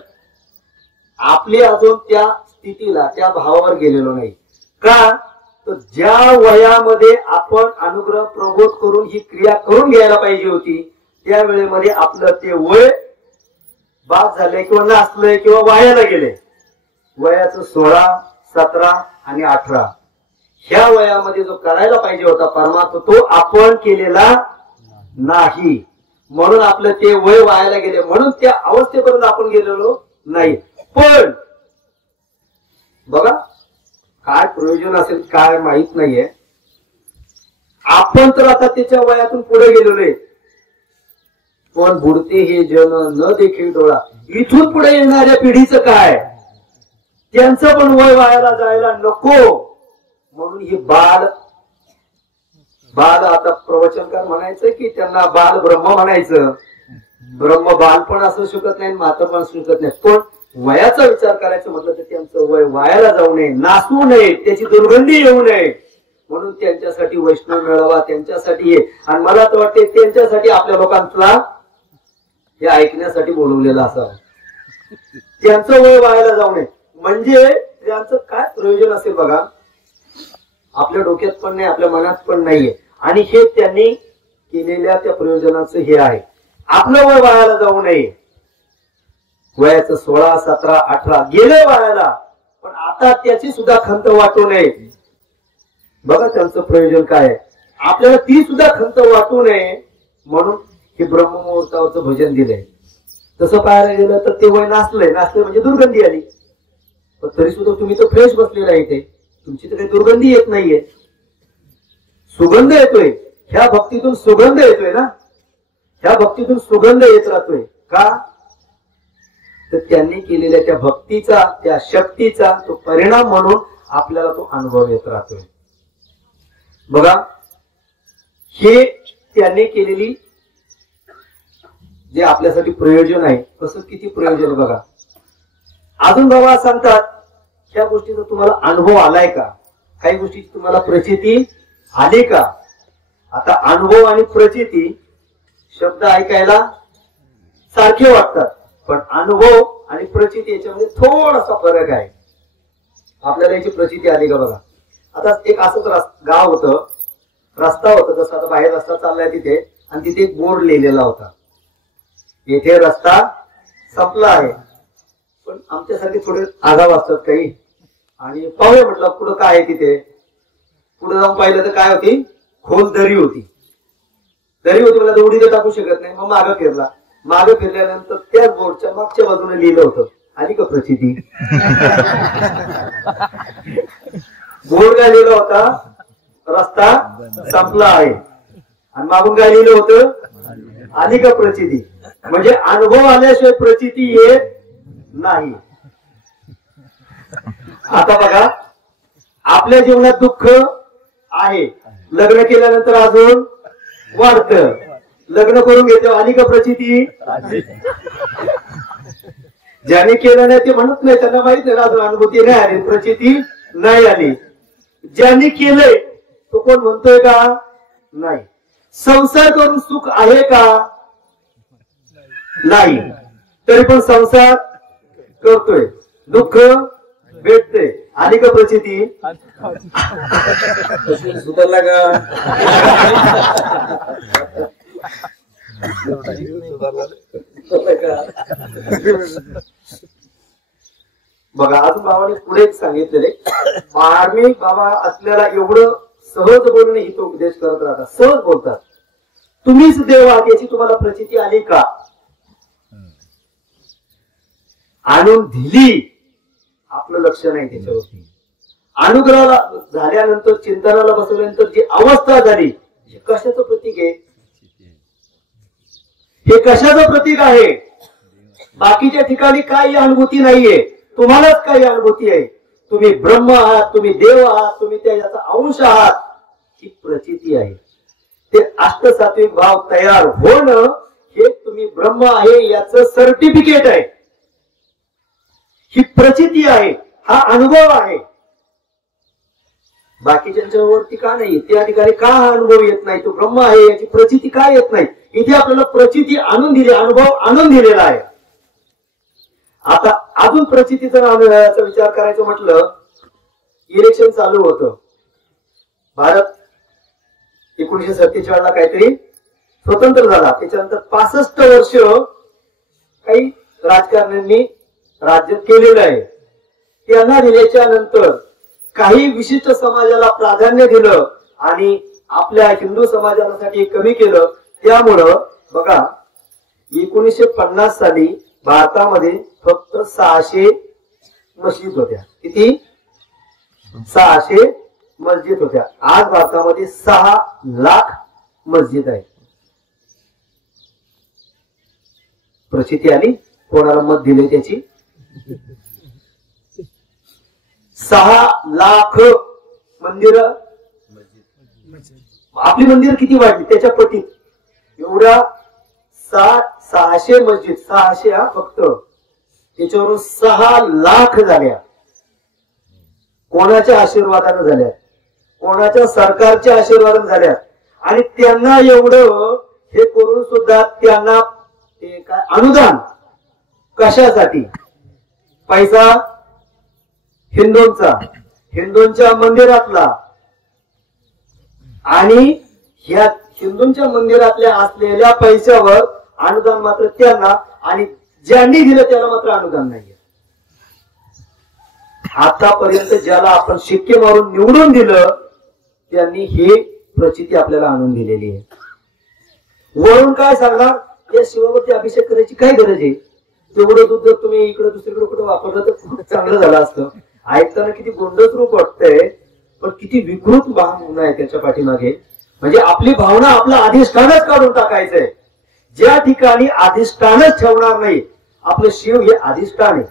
आपली अजून त्या स्थितीला, त्या भावावर गेलेलो नाही. का? तर ज्या वयामध्ये आपण अनुग्रह प्रबोध करून ही क्रिया करून घ्यायला पाहिजे होती त्या वेळेमध्ये आपलं ते वय बाद झालंय किंवा नाचलंय किंवा वायाला गेले. वयाचं 16, 17 आणि 18 ह्या वयामध्ये जो करायला पाहिजे होता परमार्थ तो आपण केलेला नाही, म्हणून आपलं ते वय वायाला गेले, म्हणून त्या अवस्थेपर्यंत आपण गेलेलो नाही. पण बघा काय प्रयोजन असेल काय माहित नाहीये. आपण तर आता त्याच्या वयातून पुढे गेलेलो आहे, पण बुडते हे जन न देखील डोळा, इथून पुढे येणाऱ्या पिढीचं काय, त्यांचं पण वय वायाला जायला नको, म्हणून हे बाल आता प्रवचनकार म्हणायचं की त्यांना बाल ब्रह्म म्हणायचं. ब्रह्म बाल पण असू शकत नाही, माता पण असू शकत नाही, पण वयाचा विचार करायचं म्हटलं तर त्यांचं वय वायाला जाऊ नये, नासू नये, त्याची दुर्गंधी येऊ नये, म्हणून त्यांच्यासाठी वैष्णव मेळावा, त्यांच्यासाठी हे. आणि मला तर वाटते त्यांच्यासाठी आपल्या लोकांना हे ऐकण्यासाठी बोलवलेलं असावं. त्यांचं वय वायाला जाऊ नये म्हणजे त्यांचं काय प्रयोजन असेल बघा, आपल्या डोक्यात पण नाही, आपल्या मनात पण नाहीये. आणि हे त्यांनी केलेल्या त्या प्रयोजनाचं हे आहे. आपलं वय वायाला जाऊ नये. वयाचं 16, 17, 18 गेले वायाला, पण आता त्याची सुद्धा खंत वाटू नये. बघा त्यांचं प्रयोजन काय आहे, आपल्याला ती सुद्धा खंत वाटू नये म्हणून हे ब्रह्ममुहूर्तावरचं भजन दिलंय. तसं पाहायला गेलं तर ते वय नाचलंय म्हणजे दुर्गंधी आली, पण तरी सुद्धा तुम्ही तर फ्रेश बसलेला आहे, ते तुमची तर काही दुर्गंधी येत नाहीये, सुगंध येतोय. ह्या भक्तीतून सुगंध येतोय ना, ह्या भक्तीतून सुगंध येत राहतोय का, तर त्यांनी केलेल्या त्या भक्तीचा, त्या शक्तीचा तो परिणाम म्हणून आपल्याला तो अनुभव येत राहतोय. बघा हे त्यांनी केलेली जे आपल्यासाठी प्रयोजन आहे, कसं किती प्रयोजन आहे बघा. अजून बाबा सांगतात ह्या गोष्टीचा तुम्हाला अनुभव आलाय का, काही गोष्टीची तुम्हाला प्रचिती आली का. आता अनुभव आणि प्रचिती शब्द ऐकायला सारखे वाटतात, पण अनुभव आणि प्रचिती याच्यामध्ये थोडासा फरक आहे. आपल्याला याची प्रचिती आली का बघा. आता एक असंच गाव होतं, रस्ता होता, जसं आता बाहेर रस्ता चाललाय तिथे, आणि तिथे एक बोर्ड लिहिलेला होता, येथे रस्ता संपला आहे. पण आमच्यासाठी थोडे आगाव असतात काही, आणि पाहूया म्हटलं पुढं काय आहे. तिथे पुढे जाऊन पाहिलं तर काय होती, खोल दरी होती. मला तर उडी तर टाकू शकत नाही, मग मागं फिरला. मागं फिरल्यानंतर त्याच बोर्डच्या मागच्या बाजूने लिहिलं होतं, आली का प्रचिती. बोर्ड काय लिहिलं होता, रस्ता संपला आहे, आणि मागून काय लिहिलं होतं, आली का प्रचिती. म्हणजे अनुभव आल्याशिवाय प्रचिती येत नाही. आता बघा आपल्या जीवनात दुःख आहे, लग्न केल्यानंतर अजून वाढतं, लग्न करून घेतो, आली का प्रचिती. ज्याने केलं नाही ते म्हणत नाही, त्यांना माहित नाही अजून अनुभूती नाही आली, प्रचिती नाही आली. ज्यांनी केलंय तो कोण म्हणतोय का, नाही. संसार करून सुख आहे का, नाही, तरी पण संसार करतोय, दुःख भेटते, आली का प्रचिती. सुधारला का. बघा अजून बाबाने पुढे सांगितलेले, मार्मिक बाबा असल्याला एवढं सहज बोलणे हित उपदेश करत राहतात, सहज बोलतात. तुम्हीच देव आहात याची तुम्हाला प्रचिती आली का. आणून दिली, आपलं लक्ष नाही त्याच्यावरती. अनुग्रहाला झाल्यानंतर, चिंतनाला बसवल्यानंतर जी अवस्था झाली, हे कशाचं प्रतीक आहे, हे कशाचं प्रतीक आहे. बाकीच्या ठिकाणी काही अनुभूती नाहीये, तुम्हालाच काही अनुभूती आहे. तुम्ही ब्रह्म आहात, तुम्ही देव आहात, तुम्ही त्याचा अंश आहात, ही प्रचिती आहे. ते अष्टसात्विक भाव तयार होणं हे तुम्ही ब्रह्म आहे याचं सर्टिफिकेट आहे, ही प्रचिती आहे, हा अनुभव आहे. बाकीच्यांच्यावरती का नाही, त्या ठिकाणी का हा अनुभव येत नाही, तो ब्रह्म आहे याची प्रचिती का येत नाही. इथे आपल्याला प्रचिती आणून दिली, अनुभव आणून दिलेला आहे. आता अजून प्रचितीचा विचार करायचं म्हटलं, इलेक्शन चालू होतं. भारत 1947 ला काहीतरी स्वतंत्र झाला. त्याच्यानंतर 65 वर्ष काही राजकारण्यांनी राज्य केलेलं आहे. त्यांना दिल्याच्या नंतर काही विशिष्ट समाजाला प्राधान्य दिलं आणि आपल्या हिंदू समाजासाठी कमी केलं. त्यामुळं बघा 1950 साली भारतामध्ये फक्त 600 मस्जिद होत्या. किती? 600 मस्जिद होत्या. आज भारतामध्ये 6 लाख मस्जिद आहे. प्रचिती आली, कोणाला मत दिले त्याची. 6 लाख मंदिर. आपली मंदिर किती वाढली त्याच्या पटीत. एवढ्या 600 मस्जिद, 600 फक्त, त्याच्यावरून 6 लाख झाल्या. कोणाच्या आशीर्वादाने झाल्या? कोणाच्या सरकारच्या आशीर्वादाने झाल्या. आणि त्यांना एवढं हे करून सुद्धा त्यांना ते काय अनुदान कशासाठी? पैसा हिंदूंचा, हिंदूंच्या मंदिरातला, आणि ह्या हिंदूंच्या मंदिरातल्या असलेल्या पैशावर अनुदान मात्र त्यांना, आणि ज्यांनी दिलं त्याला मात्र अनुदान नाहीये. आतापर्यंत ज्याला आपण शिक्के मारून निवडून दिलं त्यांनी हे प्रचिती आपल्याला आणून दिलेली आहे. वरून काय सांगणार? या शिवावरती अभिषेक करायची काय गरज आहे? तेवढं दूध जर तुम्ही इकडे दुसरीकडे कुठे वापरलं तर खूप चांगलं झालं असतं. ऐकताना किती गोंडस रूप वाटतंय, पण किती विकृत भावना आहे त्याच्या पाठीमागे. म्हणजे आपली भावना आपलं अधिष्ठानच काढून टाकायचंय. ज्या ठिकाणी अधिष्ठानच ठेवणार नाही, आपलं शिव हे अधिष्ठान आहे.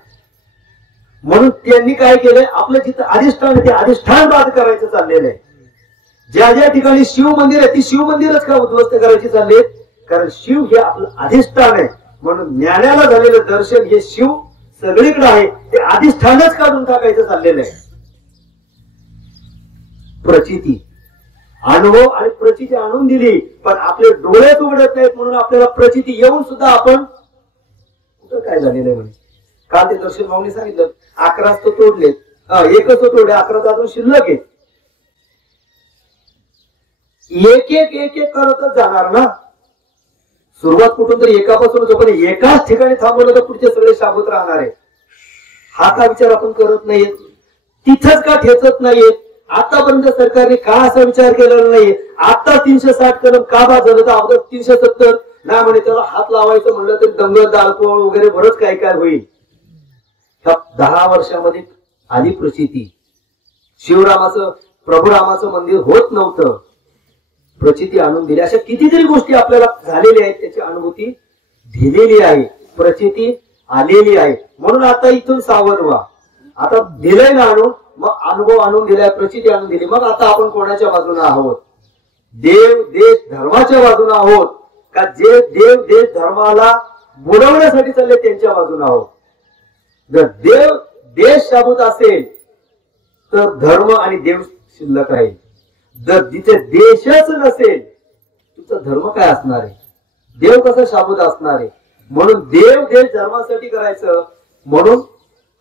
म्हणून त्यांनी काय केलंय? आपलं जिथं अधिष्ठान आहे ते अधिष्ठान बाद करायचं चाललेलं आहे. ज्या ज्या ठिकाणी शिव मंदिर आहे ती शिव मंदिरच का उद्ध्वस्त करायची चालले? कारण शिव हे आपलं अधिष्ठान आहे. म्हणून ज्ञानाला झालेलं दर्शन हे शिव सगळीकडे आहे, ते अधिष्ठानच काढून टाकायचं चाललेलं आहे. प्रचिती, अनुभव आणि प्रचिती आणून दिली, पण आपले डोळेच उघडत नाहीत. म्हणून आपल्याला प्रचिती येऊन सुद्धा आपण कुठं काय झालेलं आहे म्हणे. काल ते दर्शन भाऊनी सांगितलं 11 तो तोडलेत, 1च तो तोडले, 11 अजून शिल्लक आहेत. एक एक करतच जाणार ना. सुरुवात कुठून तरी एकापासून, पण एकाच ठिकाणी थांबवलं तर पुढचे सगळे शाबूत राहणार आहे. हा का विचार आपण करत नाहीये? तिथंच का ठेचत नाहीये? आतापर्यंत सरकारने का असा विचार केलेला नाहीये? आता 360 कलम का बाद झालं? तर अगोदर 370 नाही म्हणे, त्याला हात लावायचं म्हणलं तरी दंगल, दालकोळ वगैरे बरंच काय काय होईल. 10 वर्षामध्ये आली प्रचिती. शिवरामाचं, प्रभू रामाचं मंदिर होत नव्हतं, प्रचिती आणून दिली. अशा कितीतरी गोष्टी आपल्याला झालेल्या आहेत, त्याची अनुभूती दिलेली आहे, प्रचिती आलेली आहे. म्हणून आता इथून सावध व्हा. आता दिलंय ना आणून, मग अनुभव आणून दिलाय, प्रचिती आणून दिली, मग आता आपण कोणाच्या बाजूने आहोत? देव देश धर्माच्या बाजूने आहोत का जे देव देश धर्माला बुडवण्यासाठी चालले त्यांच्या बाजूने आहोत? जर देव देश शाबूत असेल तर धर्म आणि देव शिल्लक राहील. जर जिथे देशच नसेल तुझा धर्म काय असणार आहे? देव कसा शाबूत असणार आहे? म्हणून देव देश धर्मासाठी करायचं. म्हणून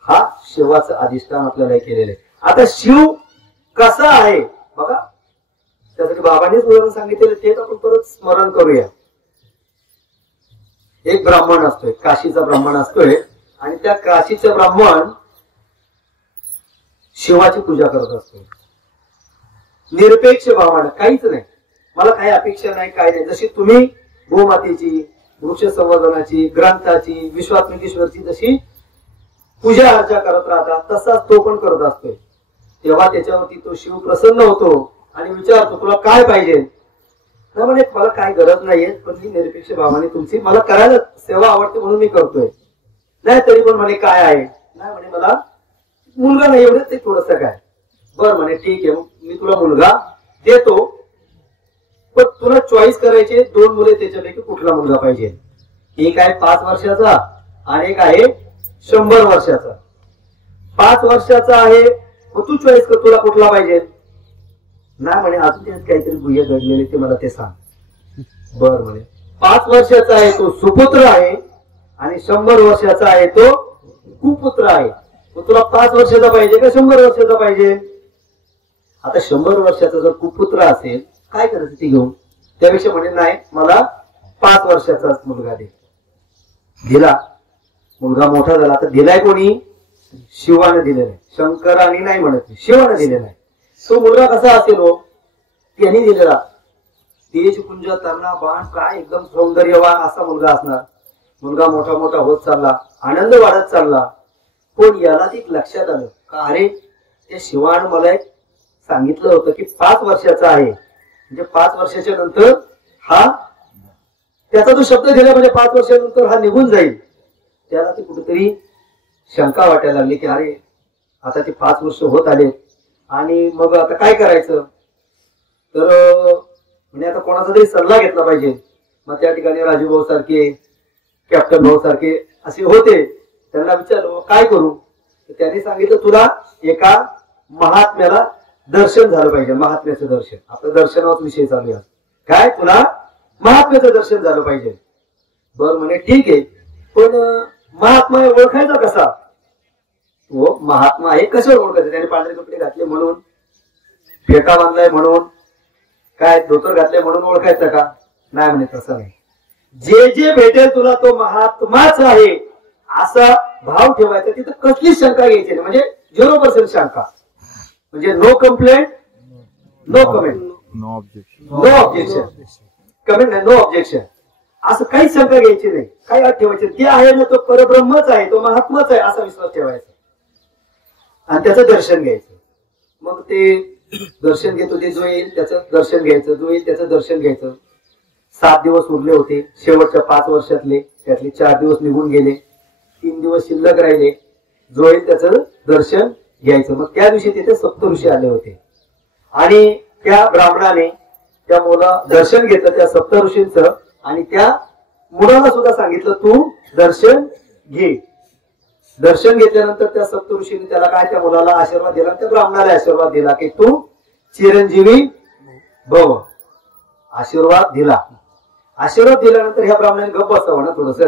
हा शिवाचं अधिष्ठान आपल्याला केलेलं आहे. आता शिव कसा आहे बघा, त्यासाठी बाबांनीच उदाहरण सांगितलेलं, तेच आपण परत स्मरण करूया. एक ब्राह्मण असतोय, काशीचा ब्राह्मण असतोय, आणि त्या काशीचा ब्राह्मण शिवाची पूजा करत असतोय. निरपेक्ष भावानं, काहीच नाही, मला काही अपेक्षा नाही, काय नाही. जशी तुम्ही गोमातेची, वृक्ष संवर्धनाची, ग्रंथाची, विश्वात्मिकेश्वरची जशी पूजा अर्चा करत राहतात, तसाच तो पण करत असतोय. तेव्हा त्याच्यावरती तो शिव प्रसन्न होतो आणि विचारतो, तुला काय पाहिजे? नाही म्हणे, मला काय गरज नाहीये, पण मी निरपेक्ष भावाने तुमची, मला करायला सेवा आवडते म्हणून मी करतोय. नाही तरी पण म्हणे काय आहे? नाही म्हणे, मला मुलगा नाही, एवढंच ते थोडस काय. बर म्हणे, ठीक आहे, मी तुला मुलगा देतो, पण तुला चॉईस करायचे 2 मुले, त्याच्यापैकी कुठला मुलगा पाहिजे? एक आहे 5 वर्षाचा आणि एक आहे 100 वर्षाचा. 5 वर्षाचा आहे, मग तू चॉईस कर, तुला कुठला पाहिजे? नाही म्हणे, अजून त्यात काहीतरी गुह्य घडलेले ते मला ते सांग. बर म्हणे, 5 वर्षाचा आहे तो सुपुत्र आहे आणि 100 वर्षाचा आहे तो कुपुत्र आहे. मग तुला 5 वर्षाचा पाहिजे का 100 वर्षाचा पाहिजे? आता 100 वर्षाचा जर कुपुत्र असेल, काय करायचं ते घेऊन? त्यापेक्षा म्हणे, नाही, मला 5 वर्षाचाच मुलगा दे. दिला, मुलगा मोठा झाला. आता दिलाय कोणी? शिवाने दिलेला आहे, शंकराने नाही म्हणत, शिवाने दिलेला आहे. तो मुलगा कसा असेल हो, त्यांनी दिलेला तेजपुंज तरणा बाण काय एकदम सौंदर्यवान असा मुलगा असणार. मुलगा मोठा मोठा होत चालला, आनंद वाढत चालला. पण याला ते लक्षात आलं का अरे त्या शिवानं मला एक सांगितलं होतं की 5 वर्षाचा आहे, म्हणजे 5 वर्षाच्या नंतर हा, त्याचा जो शब्द दिला म्हणजे 5 वर्षानंतर हा निघून जाईल. त्याला ती कुठेतरी शंका वाटायला लागली की अरे आता ते 5 वर्ष होत आले आणि मग आता काय करायचं. तर म्हणजे आता कोणाचा तरी सल्ला घेतला पाहिजे. मग त्या ठिकाणी राजूभाऊ सारखे, कॅप्टन भाऊ सारखे असे होते, त्यांना विचारलं काय करू. तर त्यांनी सांगितलं तुला एका महात्म्याला दर्शन झालं पाहिजे. महात्म्याचं दर्शन, आपलं दर्शनाचा विषय चालू आहे काय, तुला महात्म्याचं दर्शन झालं पाहिजे. बरं म्हणे ठीक आहे, पण महात्मा ओळखायचा कसा. तो महात्मा आहे कसं ओळखायचं, त्याने पांढरे कपडे घातले म्हणून, फेटा बांधलाय म्हणून, काय धोतर घातले म्हणून ओळखायचं का. नाही म्हणे तसं नाही, जे जे भेटेल तुला तो महात्माच आहे असा भाव ठेवायचा. तिथं कसलीच शंका घ्यायची नाही, म्हणजे 0% शंका, म्हणजे no complaint no comment no objection, comment नाही नो ऑब्जेक्शन, असं काहीच शंका घ्यायची नाही, काही अट ठेवायची. ते आहे ना तो परब्रह्मच आहे, तो महात्माच आहे असा विश्वास ठेवायचा आणि त्याचं दर्शन घ्यायचं. मग ते दर्शन घेतो, ते जो येईल त्याचं दर्शन घ्यायचं, जो येईल त्याचं दर्शन घ्यायचं. 7 दिवस उरले होते शेवटच्या 5 वर्षातले, त्यातले 4 दिवस निघून गेले, 3 दिवस शिल्लक राहिले. जो येईल त्याचं दर्शन घ्यायचं. मग त्या दिवशी तिथे सप्तऋषी आले होते आणि त्या ब्राह्मणाने त्या मुला दर्शन घेतलं त्या सप्तऋषींचं आणि त्या मुलाला सुद्धा सांगितलं तू दर्शन घे. दर्शन घेतल्यानंतर त्या सप्तऋषीने त्याला काय, त्या मुलाला आशीर्वाद दिला, त्या ब्राह्मणाला आशीर्वाद दिला की तू चिरंजीवी भव. आशीर्वाद दिला. आशीर्वाद दिल्यानंतर ह्या ब्राह्मणाने गप्प बसावं ना थोडस.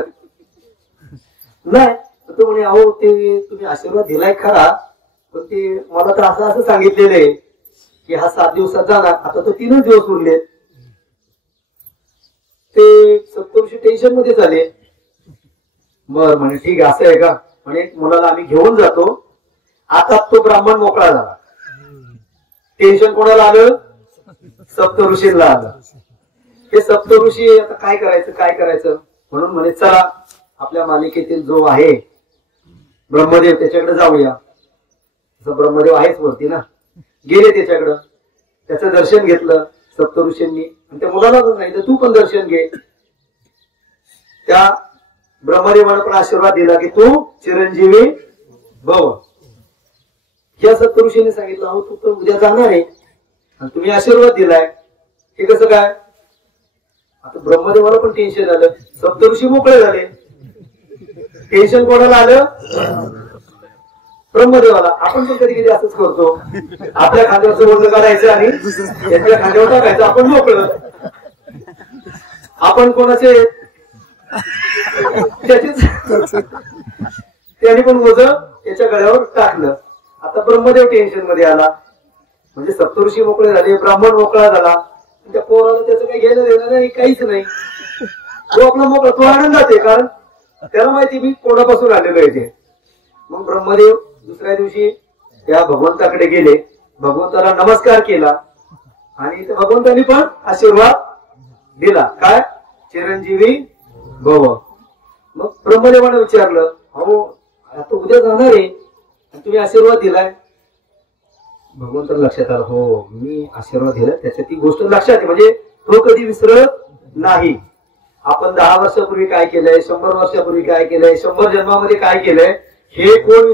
नाही तो म्हणे अहो ते तुम्ही आशीर्वाद दिलाय खरा, पण ते मला तर असं असं सांगितलेलं आहे की हा 7 दिवसात जाणार, आता तो 3च दिवस उरले. ते सप्तऋषी टेन्शन मध्ये झाले. बर म्हणे ठीक आहे, असं आहे का. म्हणे मुलाला आम्ही घेऊन जातो. आता तो ब्राह्मण मोकळा झाला. टेन्शन कोणाला आलं, सप्तऋषींना आलं. हे सप्तऋषी आता काय करायचं काय करायचं म्हणून म्हणे चला आपल्या मालिकेतील जो आहे ब्रह्मदेव त्याच्याकडे जाऊया. ब्रह्मदेव आहेच वरती ना. गेले त्याच्याकडं, त्याचं दर्शन घेतलं सप्तऋषींनी आणि त्या मुलाला पण सांगितलं तू पण दर्शन घे. त्या ब्रह्मदेवाने पण आशीर्वाद दिला की तू चिरंजीवी भव. या सप्तऋषींनी सांगितलं अहो तू तर उद्या जाणार आहे आणि तुम्ही आशीर्वाद दिलाय, हे कसं काय. आता ब्रह्मदेवाला पण टेन्शन आलं, सप्तऋषी मोकळे झाले. टेन्शन कोणाला आलं, ब्रह्मदेवाला. आपण पण कधी कधी असंच करतो, आपल्या खांद्यावरचं ओझं काढायचं आणि त्याच्या खांद्यावर टाकायचं, आपण मोकळं. आपण कोणाचे त्याने पण ओझं त्याच्या गळ्यावर टाकलं. आता ब्रह्मदेव टेन्शन मध्ये आला, म्हणजे सप्तऋषी मोकळे झाले, ब्राह्मण मोकळा झाला. त्या पोराला त्याचं काही घेणं देणं नाही, काहीच नाही. तो आपला मोकळा, तो आनंदात आहे, कारण त्याला माहिती मी कोणापासून आलेलो आहे ते. मग ब्रह्मदेव दुसऱ्या दिवशी त्या भगवंताकडे गेले, भगवंताला नमस्कार केला आणि त्या भगवंतांनी पण आशीर्वाद दिला काय, चिरंजीवी भव. मग ब्रह्मदेवाने विचारलं अहो आता उद्या जाणार आहे तुम्ही आशीर्वाद दिलाय. भगवंताला लक्षात आलं हो मी आशीर्वाद दिला, त्याच्या ती गोष्ट लक्षात आहे, म्हणजे तो कधी विसरत नाही. आपण 10 वर्षापूर्वी काय केलंय, 100 वर्षापूर्वी काय केलंय, 100 जन्मामध्ये काय केलंय हे कोण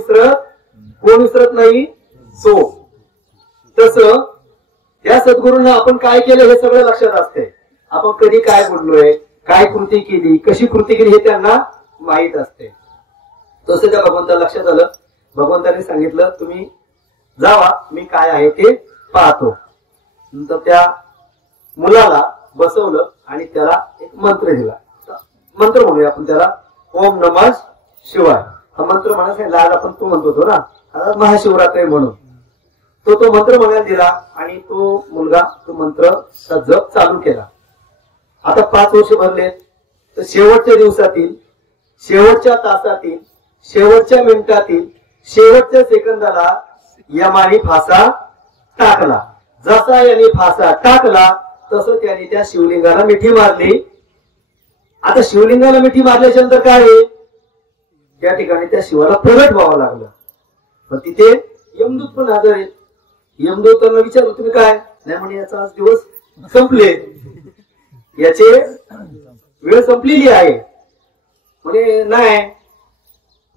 विसरत नाही तो. तस या सद्गुरूंना आपण काय केलं हे सगळं लक्षात असते. आपण कधी काय बोललोय, काय कृती केली, कशी कृती केली हे त्यांना माहित असते. तसं त्या भगवंताला लक्षात आलं. भगवंतांनी सांगितलं तुम्ही जावा, मी काय आहे ते पाहतो. नंतर त्या मुलाला बसवलं आणि त्याला एक मंत्र दिला. मंत्र म्हणूया आपण त्याला, ओम नमः शिवाय हा मंत्र म्हणायचा. आज आपण तो म्हणतो ना, आता महाशिवरात्री म्हणून तो मंत्र म्हणायला दिला आणि तो मुलगा तो मंत्र जप चालू केला. आता 5 वर्ष भरले, तर शेवटच्या दिवसातील, शेवटच्या तासातील, शेवटच्या मिनिटातील शेवटच्या सेकंदाला यमाने फासा टाकला. जसा याने फासा टाकला तसं त्याने त्या शिवलिंगाला मिठी मारली. आता शिवलिंगाला मिठी मारल्याच्या नंतर काय आहे, त्या ठिकाणी त्या शिवाला प्रगट व्हावं लागलं. पण तिथे यमदूत पण हजर आहेत. यमदूतांना विचारलं तुम्ही काय, नाही म्हणे याचा आज दिवस संपले, याचे वेळ संपलेली आहे. म्हणे नाही,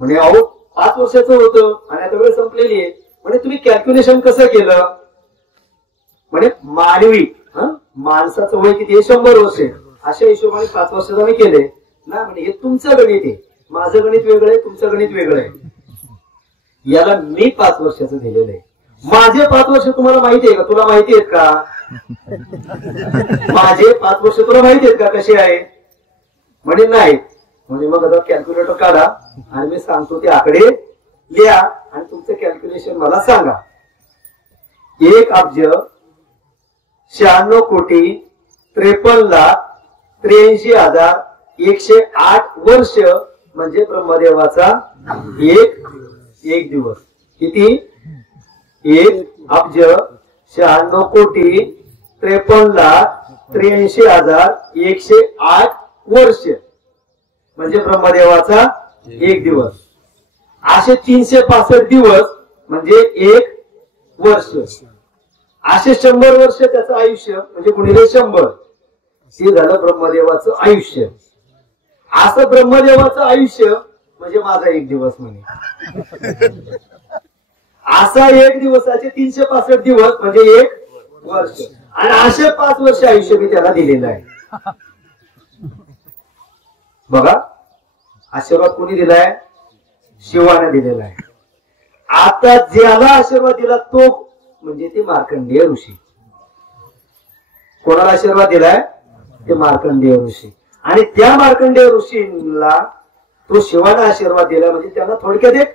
म्हणे अहो 5 वर्षाचं होतं आणि आता वेळ संपलेली आहे. म्हणे तुम्ही कॅल्क्युलेशन कसं केलं. म्हणे मानवी माणसाचं वय किती आहे, 100 वर्ष. अशा हिशोबाने 5 वर्षाचं मी केले ना. म्हणजे हे तुमचं गणित आहे, माझं गणित वेगळं आहे, तुमचं गणित वेगळं आहे. याला मी 5 वर्षाचं दिलेलं आहे. माझे 5 वर्ष तुम्हाला माहिती आहे का, तुला माहिती आहेत का, माझे 5 वर्ष तुला माहिती आहेत का कसे आहे. म्हणजे नाही. म्हणजे मग आता कॅल्क्युलेटर काढा आणि मी सांगतो ते आकडे लिहा आणि तुमचं कॅल्क्युलेशन मला सांगा. 1,53,83,108 वर्ष म्हणजे ब्रह्मदेवाचा एक दिवस. किती, 1,53,83,108 वर्ष म्हणजे ब्रह्मदेवाचा एक दिवस. असे 365 दिवस म्हणजे एक वर्ष. असे 100 वर्ष त्याचं आयुष्य म्हणजे गुणिले 100 हे झालं ब्रह्मदेवाचं आयुष्य. असं ब्रह्मदेवाचं आयुष्य म्हणजे माझा एक दिवस म्हणे. असा एक दिवसाचे 365 दिवस म्हणजे एक वर्ष. आणि असे 5 वर्ष आयुष्य मी त्याला दिलेलं आहे. बघा, आशीर्वाद कोणी दिलाय, शिवाने दिलेला आहे. आता ज्याला आशीर्वाद दिला तो म्हणजे ते मार्कंडेय ऋषी. कोणाला आशीर्वाद दिलाय, ते मार्कंडेय ऋषी. आणि त्या मार्कंडेय ऋषीला तो शिवाने आशीर्वाद दिला म्हणजे त्यांना थोडक्यात एक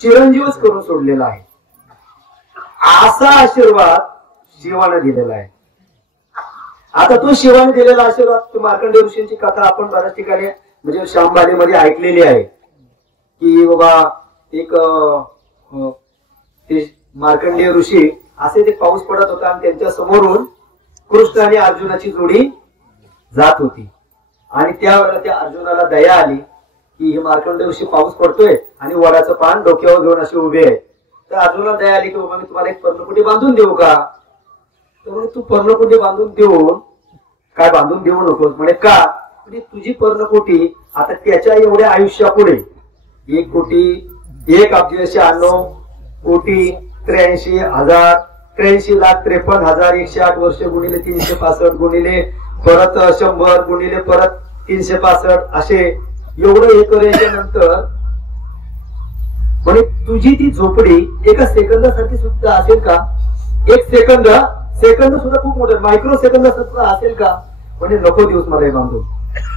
चिरंजीवच करून सोडलेला आहे. असा आशीर्वाद शिवाने दिलेला आहे. आता तो शिवाने दिलेला आशीर्वाद, तो मार्कंडेय ऋषींची कथा आपण बऱ्याच ठिकाणी म्हणजे श्यामबाणीमध्ये ऐकलेली आहे की बाबा एक ते मार्कंडेय ऋषी असे ते पाऊस पडत होता आणि त्यांच्या समोरून कृष्ण आणि अर्जुनाची जोडी जात होती. आणि त्यावेळेला त्या अर्जुनाला दया आली की हे मार्कंडेय ऋषी पाऊस पडतोय आणि वडाचं पान डोक्यावर घेऊन असे उभे आहेत. तर अर्जुनाला दया आली की बाबा मी तुम्हाला एक पर्णकुटी बांधून देऊ का. तर म्हणे तू पर्णकुटी बांधून देऊन काय, बांधून देऊ नकोस. म्हणे का, म्हणजे तुझी पर्णकुटी आता त्याच्या एवढ्या आयुष्यापुढे 1,83,83,108 वर्ष गुणिले 365 गुणिले परत 100 गुणिले परत 365 असे एवढं हे करायच्या नंतर म्हणजे तुझी ती झोपडी एका सेकंदासाठी सुद्धा असेल का. एक सेकंद सुद्धा खूप मोठं, मायक्रो सेकंद सुद्धा असेल का. म्हणजे नको दिवस मला हे बांधून.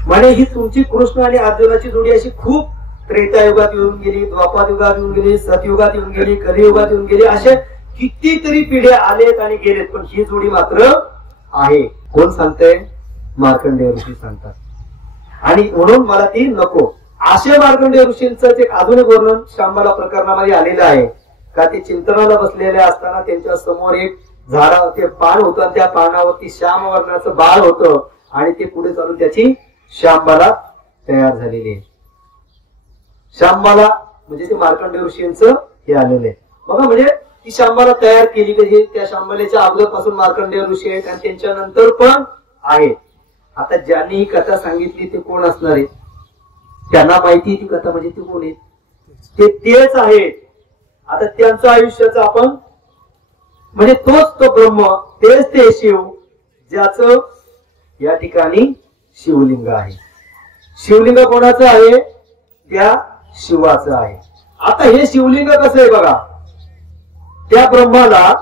म्हणे ही तुमची कृष्ण आणि अर्जुनाची जोडी अशी खूप त्रेतायुगात येऊन गेली, द्वापारयुगात येऊन गेली, सतयुगात येऊन गेली, कलियुगात येऊन गेली, असे कितीतरी पिढ्या आलेत आणि गेलेत, पण ही जोडी मात्र आहे. कोण सांगतंय, मार्कंडेय ऋषी सांगतात. आणि म्हणून मला ती नको. असे मार्कंडेय ऋषींचं एक अजून एक वर्णन श्यामबाला प्रकरणामध्ये आलेलं आहे का ते चिंतनाला बसलेले असताना त्यांच्या समोर एक झाडा ते पान होतं आणि त्या पानावरती श्याम वर्णाचं बाळ होतं आणि ते पुढे चालून त्याची श्यामबाला तयार झालेली आहे. श्यामबाला म्हणजे ते मार्कंडेय ऋषींचं हे आलेलं आहे. बघा, म्हणजे ती श्यामबाला तयार केली कधी, त्या श्यामबालेच्या अगोदरपासून मार्कंडेय ऋषी आहेत आणि त्यांच्या नंतर पण आहेत. आता ज्यांनी ही कथा सांगितली ते कोण असणार आहे, त्यांना माहिती ती कथा म्हणजे ते कोण आहेत, ते तेच आहेत. आता त्यांचं आयुष्याचं आपण म्हणजे तोच तो ब्रह्म, तेच ते शिव, ज्याचं या ठिकाणी शिवलिंग आहे. शिवलिंग कोणाचं आहे, त्या शिवाचं आहे. आता हे शिवलिंग कसं आहे बघा, त्या ब्रह्माला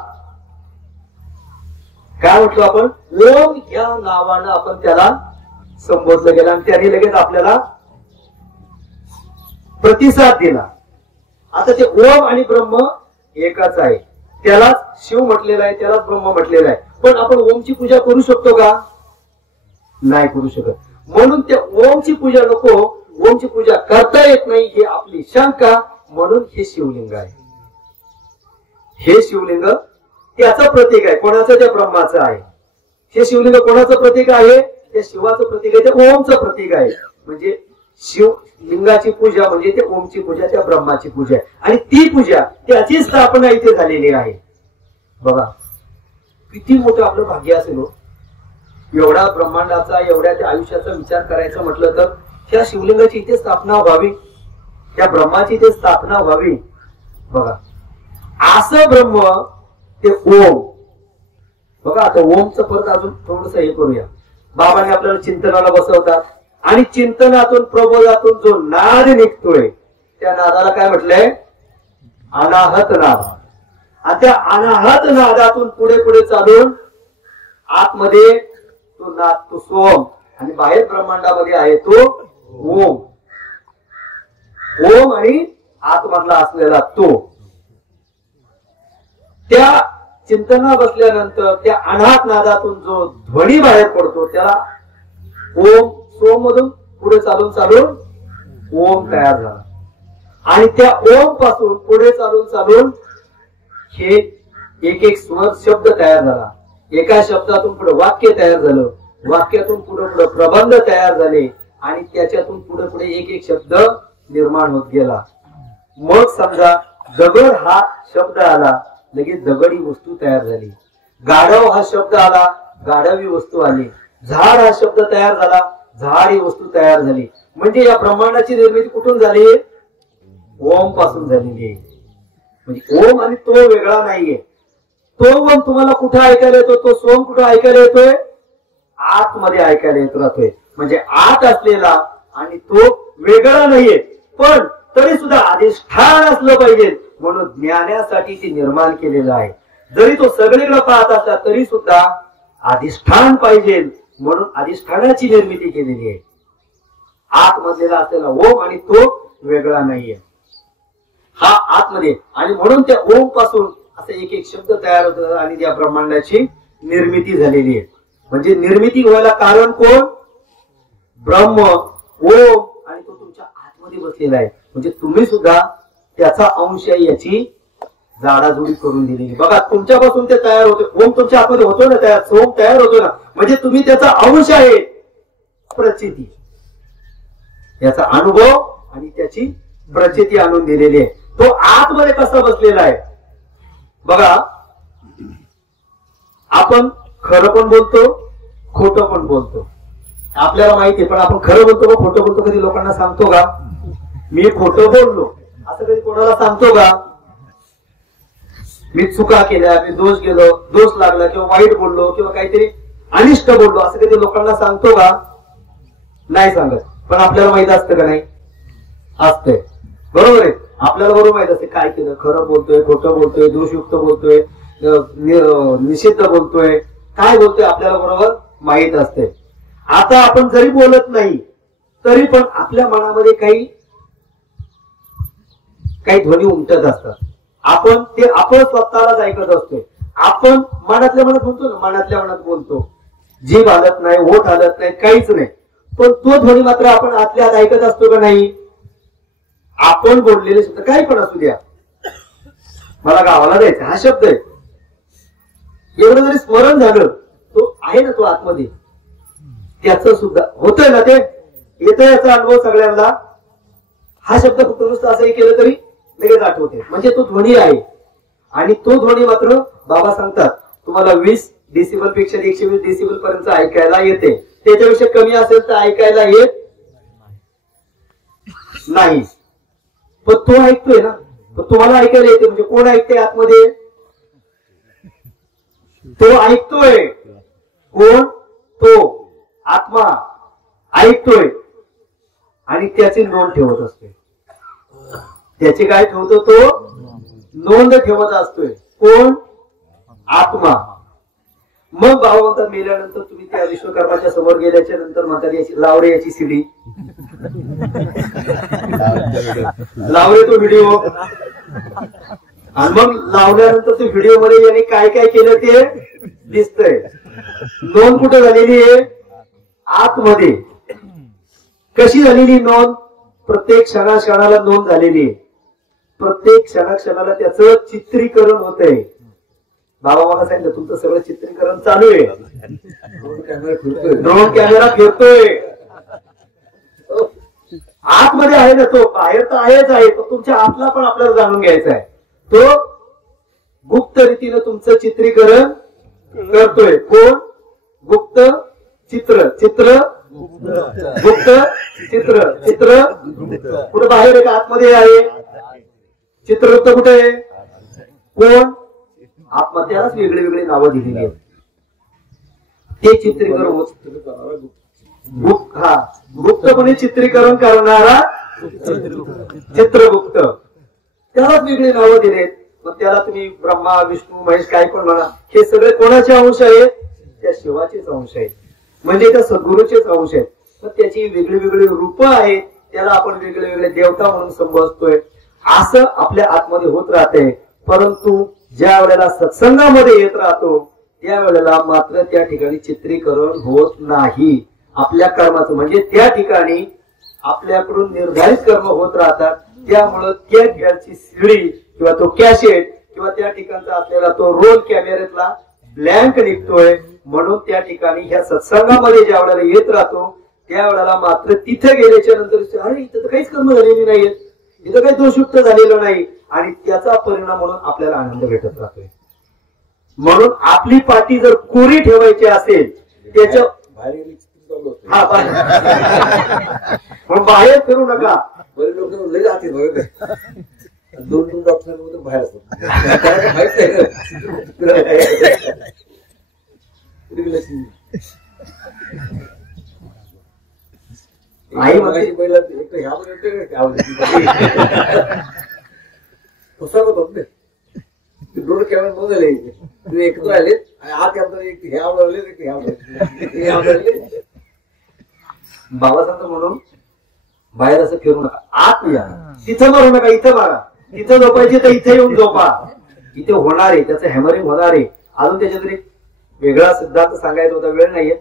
काय म्हटलं आपण, ओम या नावानं आपण त्याला संबोधलं गेलं आणि त्याने लगेच आपल्याला प्रतिसाद दिला. आता ते ओम आणि ब्रह्म एकाच आहे, त्यालाच शिव म्हटलेला आहे, त्यालाच ब्रह्म म्हटलेला आहे. पण आपण ओमची पूजा करू शकतो का, नाही करू शकत. म्हणून त्या ओमची पूजा नको, ओमची पूजा करता येत नाही ही आपली शंका म्हणून हे शिवलिंग आहे. हे शिवलिंग त्याचं प्रतीक आहे. कोणाचं? त्या ब्रह्माचं आहे. हे शिवलिंग कोणाचं प्रतीक आहे? त्या शिवाचं प्रतीक आहे, ते ओमचं प्रतीक आहे. म्हणजे शिवलिंगाची पूजा म्हणजे ते ओमची पूजा, त्या ब्रह्माची पूजा आहे. आणि ती पूजा त्याची स्थापना इथे झालेली आहे. बघा किती मोठं आपलं भाग्य असेल. एवढा ब्रह्मांडाचा, एवढ्या त्या आयुष्याचा विचार करायचा म्हटलं तर त्या शिवलिंगाची इथे स्थापना व्हावी, त्या ब्रह्माची इथे स्थापना व्हावी. बघा असं ब्रह्म ते ओम. बघा आता ओमचं परत अजून थोडस हे करूया. बाबांनी आपल्याला चिंतनाला बसवतात आणि चिंतनातून प्रबोधातून जो नाद निघतोय त्या नादाला काय म्हटलंय? अनाहत नाद. आणि त्या अनाहत नादातून पुढे पुढे चालून आतमध्ये तो नाद, तो सोम, आणि बाहेर ब्रह्मांडामध्ये आहे तो ओम. ओम आणि आतमधला असलेला तो. त्या चिंतना बसल्यानंतर त्या अनाहत नादातून जो ध्वनी बाहेर पडतो त्याला ओम. सोम मधून पुढे चालून चालून ओम तयार झाला. आणि त्या ओम पासून पुढे चालून चालून हे एक एक स्वर शब्द तयार झाला. एका शब्दातून पुढे वाक्य तयार झालं, वाक्यातून पुढे पुढे प्रबंध तयार झाले, आणि त्याच्यातून पुढे पुढे एक एक शब्द निर्माण होत गेला. मग समजा दगड हा शब्द आला, लगेच दगडी वस्तू तयार झाली. गाढव हा शब्द आला, गाढवी वस्तू आली. झाड हा शब्द तयार झाला, झाड ही वस्तू तयार झाली. म्हणजे या ब्रह्मांडाची निर्मिती कुठून झाली? ओम पासून झालेली आहे. म्हणजे ओम आणि तो वेगळा नाहीये. तो ओम तुम्हाला कुठे ऐकायला येतो? तो सोम कुठे ऐकायला येतोय? आतमध्ये ऐकायला येत राहतोय. म्हणजे आत असलेला आणि तो वेगळा नाहीये, पण तरी सुद्धा अधिष्ठान असलं पाहिजे म्हणून ज्ञानासाठी ते निर्माण केलेलं आहे. जरी तो सगळीकडे पाहत असला तरी सुद्धा अधिष्ठान पाहिजे म्हणून अधिष्ठानाची निर्मिती केलेली आहे. आतमधलेला असलेला ओम आणि तो वेगळा नाहीये, हा आतमध्ये. आणि म्हणून त्या ओम पासून असं एक एक शब्द तयार होत आणि त्या ब्रह्मांडाची निर्मिती झालेली आहे. म्हणजे निर्मिती व्हायला कारण कोण? ब्रह्म, ओम, आणि तो तुमच्या आतमध्ये बसलेला आहे. म्हणजे तुम्ही सुद्धा त्याचा अंश आहे याची जाडाजुडी करून दिलेली. बघा तुमच्यापासून ते तयार होते. ओम तुमच्या आतमध्ये होतो ना तयार, सोम तयार होतो ना, म्हणजे तुम्ही त्याचा अंश आहे. प्रचिती, याचा अनुभव आणि त्याची प्रचिती आणून दिलेली आहे. तो आतमध्ये कसा बसलेला आहे बघा. आपण खरं पण बोलतो, खोटं पण बोलतो, आपल्याला माहिती आहे. पण आपण खरं बोलतो का खोटं बोलतो कधी लोकांना सांगतो का? मी खोटं बोललो असं कधी कोणाला सांगतो का? मी चुका केल्या, मी दोष गेलो, दोष लागला, किंवा वाईट बोललो, किंवा काहीतरी अनिष्ट बोललो असं कधी लोकांना सांगतो का? नाही सांगत. पण आपल्याला माहित असतं का? नाही असतंय. बरोबर आहे. आपल्याला बरोबर माहित असते काय केलं, खरं बोलतोय, खोटं बोलतोय, दोषयुक्त बोलतोय, निषिद्ध बोलतोय, काय बोलतोय आपल्याला बरोबर माहित असते. आता आपण जरी बोलत नाही तरी पण आपल्या मनामध्ये काही ध्वनी उमटत असतात. आपण स्वतःलाच ऐकत असतोय. आपण मनातल्या मनात बोलतो ना, मनातल्या मनात बोलतो. जीभ हालत नाही, ओठ हालत नाही, काहीच नाही, पण तो ध्वनी मात्र आपण आतल्या आत ऐकत असतो का नाही? आपण बोललेले शब्द काही पण असू द्या, मला गावाला जायचं हा शब्द आहे, एवढं जरी स्मरण झालं, तो आहे ना तो आतमध्ये, त्याचं सुद्धा होतंय ना, ते येतोय याचा अनुभव सगळ्यांना. हा शब्द फक्त नुसतं असंही केलं तरी लगेच आठवते, म्हणजे तो ध्वनी आहे. आणि तो ध्वनी मात्र बाबा सांगतात तुम्हाला 20 डेसिबल पेक्षा 120 डेसिबल पर्यंत ऐकायला येते. त्याच्यापेक्षा कमी असेल तर ऐकायला येत नाही. पण तो ऐकतोय ना, पण तुम्हाला ऐकायला येते. म्हणजे कोण ऐकते आतमध्ये? तो ऐकतोय. कोण? तो आत्मा ऐकतोय आणि त्याची नोंद ठेवत असतोय. त्याची काय ठेवतो? तो नोंद ठेवत असतोय. कोण? आत्मा. मग बाबा म्हणतात मेल्यानंतर तुम्ही त्या विश्वकर्माच्या समोर गेल्याच्या नंतर म्हणतात याची लावरे, याची सीडी लावरे तो व्हिडिओ, आणि मग लावल्यानंतर ते व्हिडिओ मध्ये याने काय काय केलं ते दिसतंय. नोंद कुठे झालेली आहे? आतमध्ये. कशी झालेली नोंद? प्रत्येक क्षणाला नोंद झालेली आहे. प्रत्येक क्षणाक्षणाला त्याचं चित्रीकरण होतंय. बाबा मला सांगितलं तुमचं सगळं चित्रीकरण चालू आहे, ड्रोन कॅमेरा फिरतोय, आतमध्ये आहे ना तो, बाहेर तर आहेच आहे, तो तुमच्या आतला पण आपल्याला जाणून घ्यायचा आहे. तो गुप्त रीतीनं तुमचं चित्रीकरण करतोय. कोण? गुप्त चित्र, चित्र गुप्त चित्र, चित्र कुठे बाहेर आहे का आतमध्ये आहे? चित्रगुप्त कुठे आहे? कोण? आत्महत्यालाच वेगळी वेगळी नावं दिलेली आहेत. ते चित्रीकरण गुप्तपणे चित्रीकरण करणारा चित्रगुप्त, त्यालाच वेगळी नावं दिलेत. मग त्याला तुम्ही ब्रह्मा विष्णू महेश काय पण म्हणा, हे सगळे कोणाचे अंश आहेत? त्या शिवाचेच अंश आहेत, म्हणजे त्या सद्गुरूचेच अंश आहेत. मग त्याची वेगळी वेगळी रूप आहेत, त्याला आपण वेगळे वेगळे देवता म्हणून संबोधतोय. असं आपल्या आतमध्ये होत राहते. परंतु ज्या वेळेला सत्संगामध्ये येत राहतो त्यावेळेला मात्र त्या ठिकाणी चित्रीकरण होत नाही आपल्या कर्माचं. म्हणजे त्या ठिकाणी आपल्याकडून निर्धारित कर्म होत राहतात. त्यामुळं त्या घ्यायची सीडी किंवा तो कॅसेट किंवा त्या ठिकाणचा असलेला तो रोल कॅमेऱ्यातला ब्लँक निघतोय. म्हणून त्या ठिकाणी ह्या सत्संगामध्ये ज्या वेळेला येत राहतो त्यावेळेला मात्र तिथे गेल्याच्या नंतर अरे इथं तर काहीच कर्म झालेली नाहीयेत, इथं काही दोषयुक्त झालेलं नाही, आणि त्याचा परिणाम म्हणून आपल्याला आनंद भेटत राहतोय. म्हणून आपली पाठी जर कोरी ठेवायची असेल त्याच्या बाहेर फिरू नका. बरे लोक लय जाते दोन डॉक्टर बाहेर असतात. आई माझी पहिला एक ह्या होत ना ड्रोन कॅमेरा न झाले तुम्ही एकत्र आले आणि आत कॅमेरा एक ह्या आवडले एक ह्या आवडले. बाबा सांगतो म्हणून बाहेर असं फिरू नका, आत या, तिथं मारू नका, इथं मारा. तिथं झोपायची तर इथे येऊन झोपा, इथे होणार आहे, त्याचं हॅमरिंग होणार आहे. अजून त्याच्यात एक वेगळा सिद्धांत सांगायचा होता, वेळ नाहीये.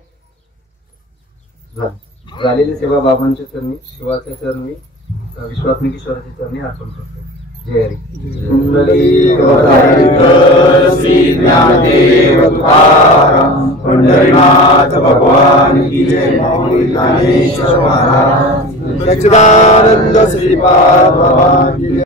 झालेली सेवा बाबांच्या चरणी, शिवाच्या चरणी, विश्वात्मिकेश्वराच्या चरणी अर्पण करतो. जय हरी. पंढरीनाथ भगवान की जय. ज्ञानेश्वर महाराज सच्चिदानंद श्रीपाद भगवान की जय.